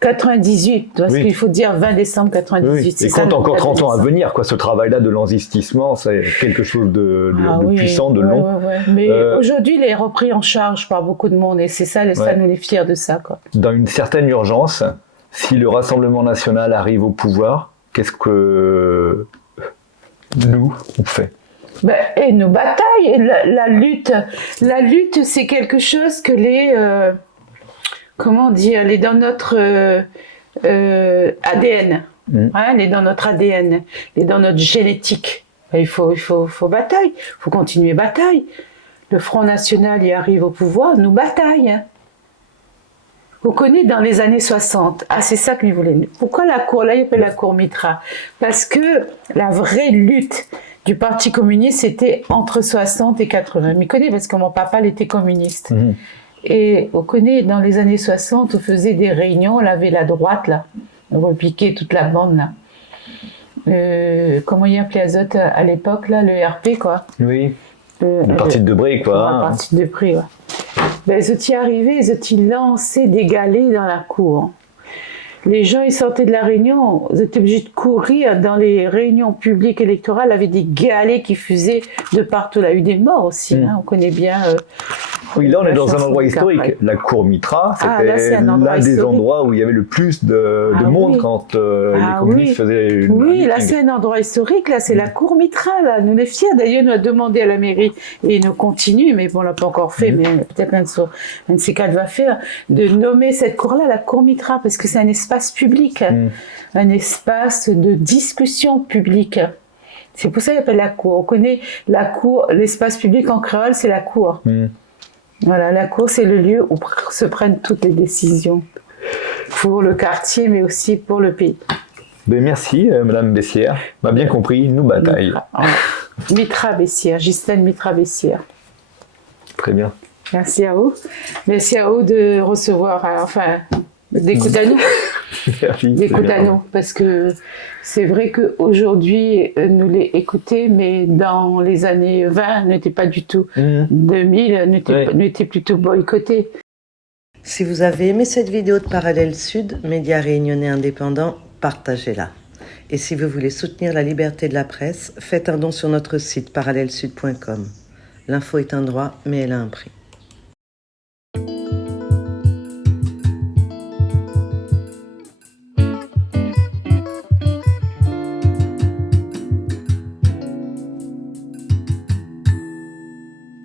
98, parce qu'il faut dire 20 décembre 98. Et quand encore 30 ans à venir, quoi, ce travail-là de l'enzistissement, c'est quelque chose de puissant, de long. Mais aujourd'hui, il est repris en charge par beaucoup de monde, et c'est ça, ça nous est fiers de ça. Quoi. Dans une certaine urgence, si le Rassemblement national arrive au pouvoir, qu'est-ce que nous, on fait? Et nos batailles, la lutte, c'est quelque chose que elle est dans notre ADN. Elle est dans notre ADN, elle est dans notre génétique. Il faut bataille, il faut continuer bataille. Le Front National y arrive au pouvoir, nous bataille. Vous connaissez dans les années 60, c'est ça qu'ils voulaient. Pourquoi la cour, là il appelle la cour Mitra? Parce que la vraie lutte du Parti communiste, c'était entre 60 et 80. Je m'y connais parce que mon papa, il était communiste. Et on connaît, dans les années 60, on faisait des réunions, on avait la droite, là. On repiquait toute la bande, là. Comment il appelait Azote à l'époque, là, le RP, quoi. Oui. Le parti de Debré, quoi. Le parti de Debré, ouais. Ils étaient arrivés, ils étaient lancés des galets dans la cour. Les gens, ils sortaient de la réunion, ils étaient obligés de courir dans les réunions publiques électorales avec des galets qui fusaient de partout. Il y a eu des morts aussi, on connaît bien. Oui, là, on est dans un endroit historique. La cour Mitra, c'était l'un des endroits où il y avait le plus de monde quand les communistes faisaient une Oui, là, c'est un endroit historique. Là, c'est la cour Mitra. Là. Nous, les fiers, d'ailleurs, nous a demandé à la mairie, et nous continue, mais bon, on l'a pas encore fait, mais peut-être un de ces quatre va faire, de nommer cette cour-là la cour Mitra, parce que c'est un espace public, un espace de discussion publique. C'est pour ça qu'il appelle la cour. On connaît la cour, l'espace public en créole, c'est la cour. Voilà, la cour, c'est le lieu où se prennent toutes les décisions pour le quartier, mais aussi pour le pays. Merci, Madame Bessière. On a bien compris, nous bataille. Mitra Bessière, Ghislaine Mitra Bessière. Très bien. Merci à vous. Merci à vous de recevoir, d'écouter à nous. D'écouter à nous, parce que c'est vrai qu'aujourd'hui, nous les écouter, mais dans les années 20, n'était pas du tout. 2000, n'était plutôt boycotté. Si vous avez aimé cette vidéo de Parallèle Sud, média réunionnais indépendant, partagez-la. Et si vous voulez soutenir la liberté de la presse, faites un don sur notre site parallèlesud.com. L'info est un droit, mais elle a un prix.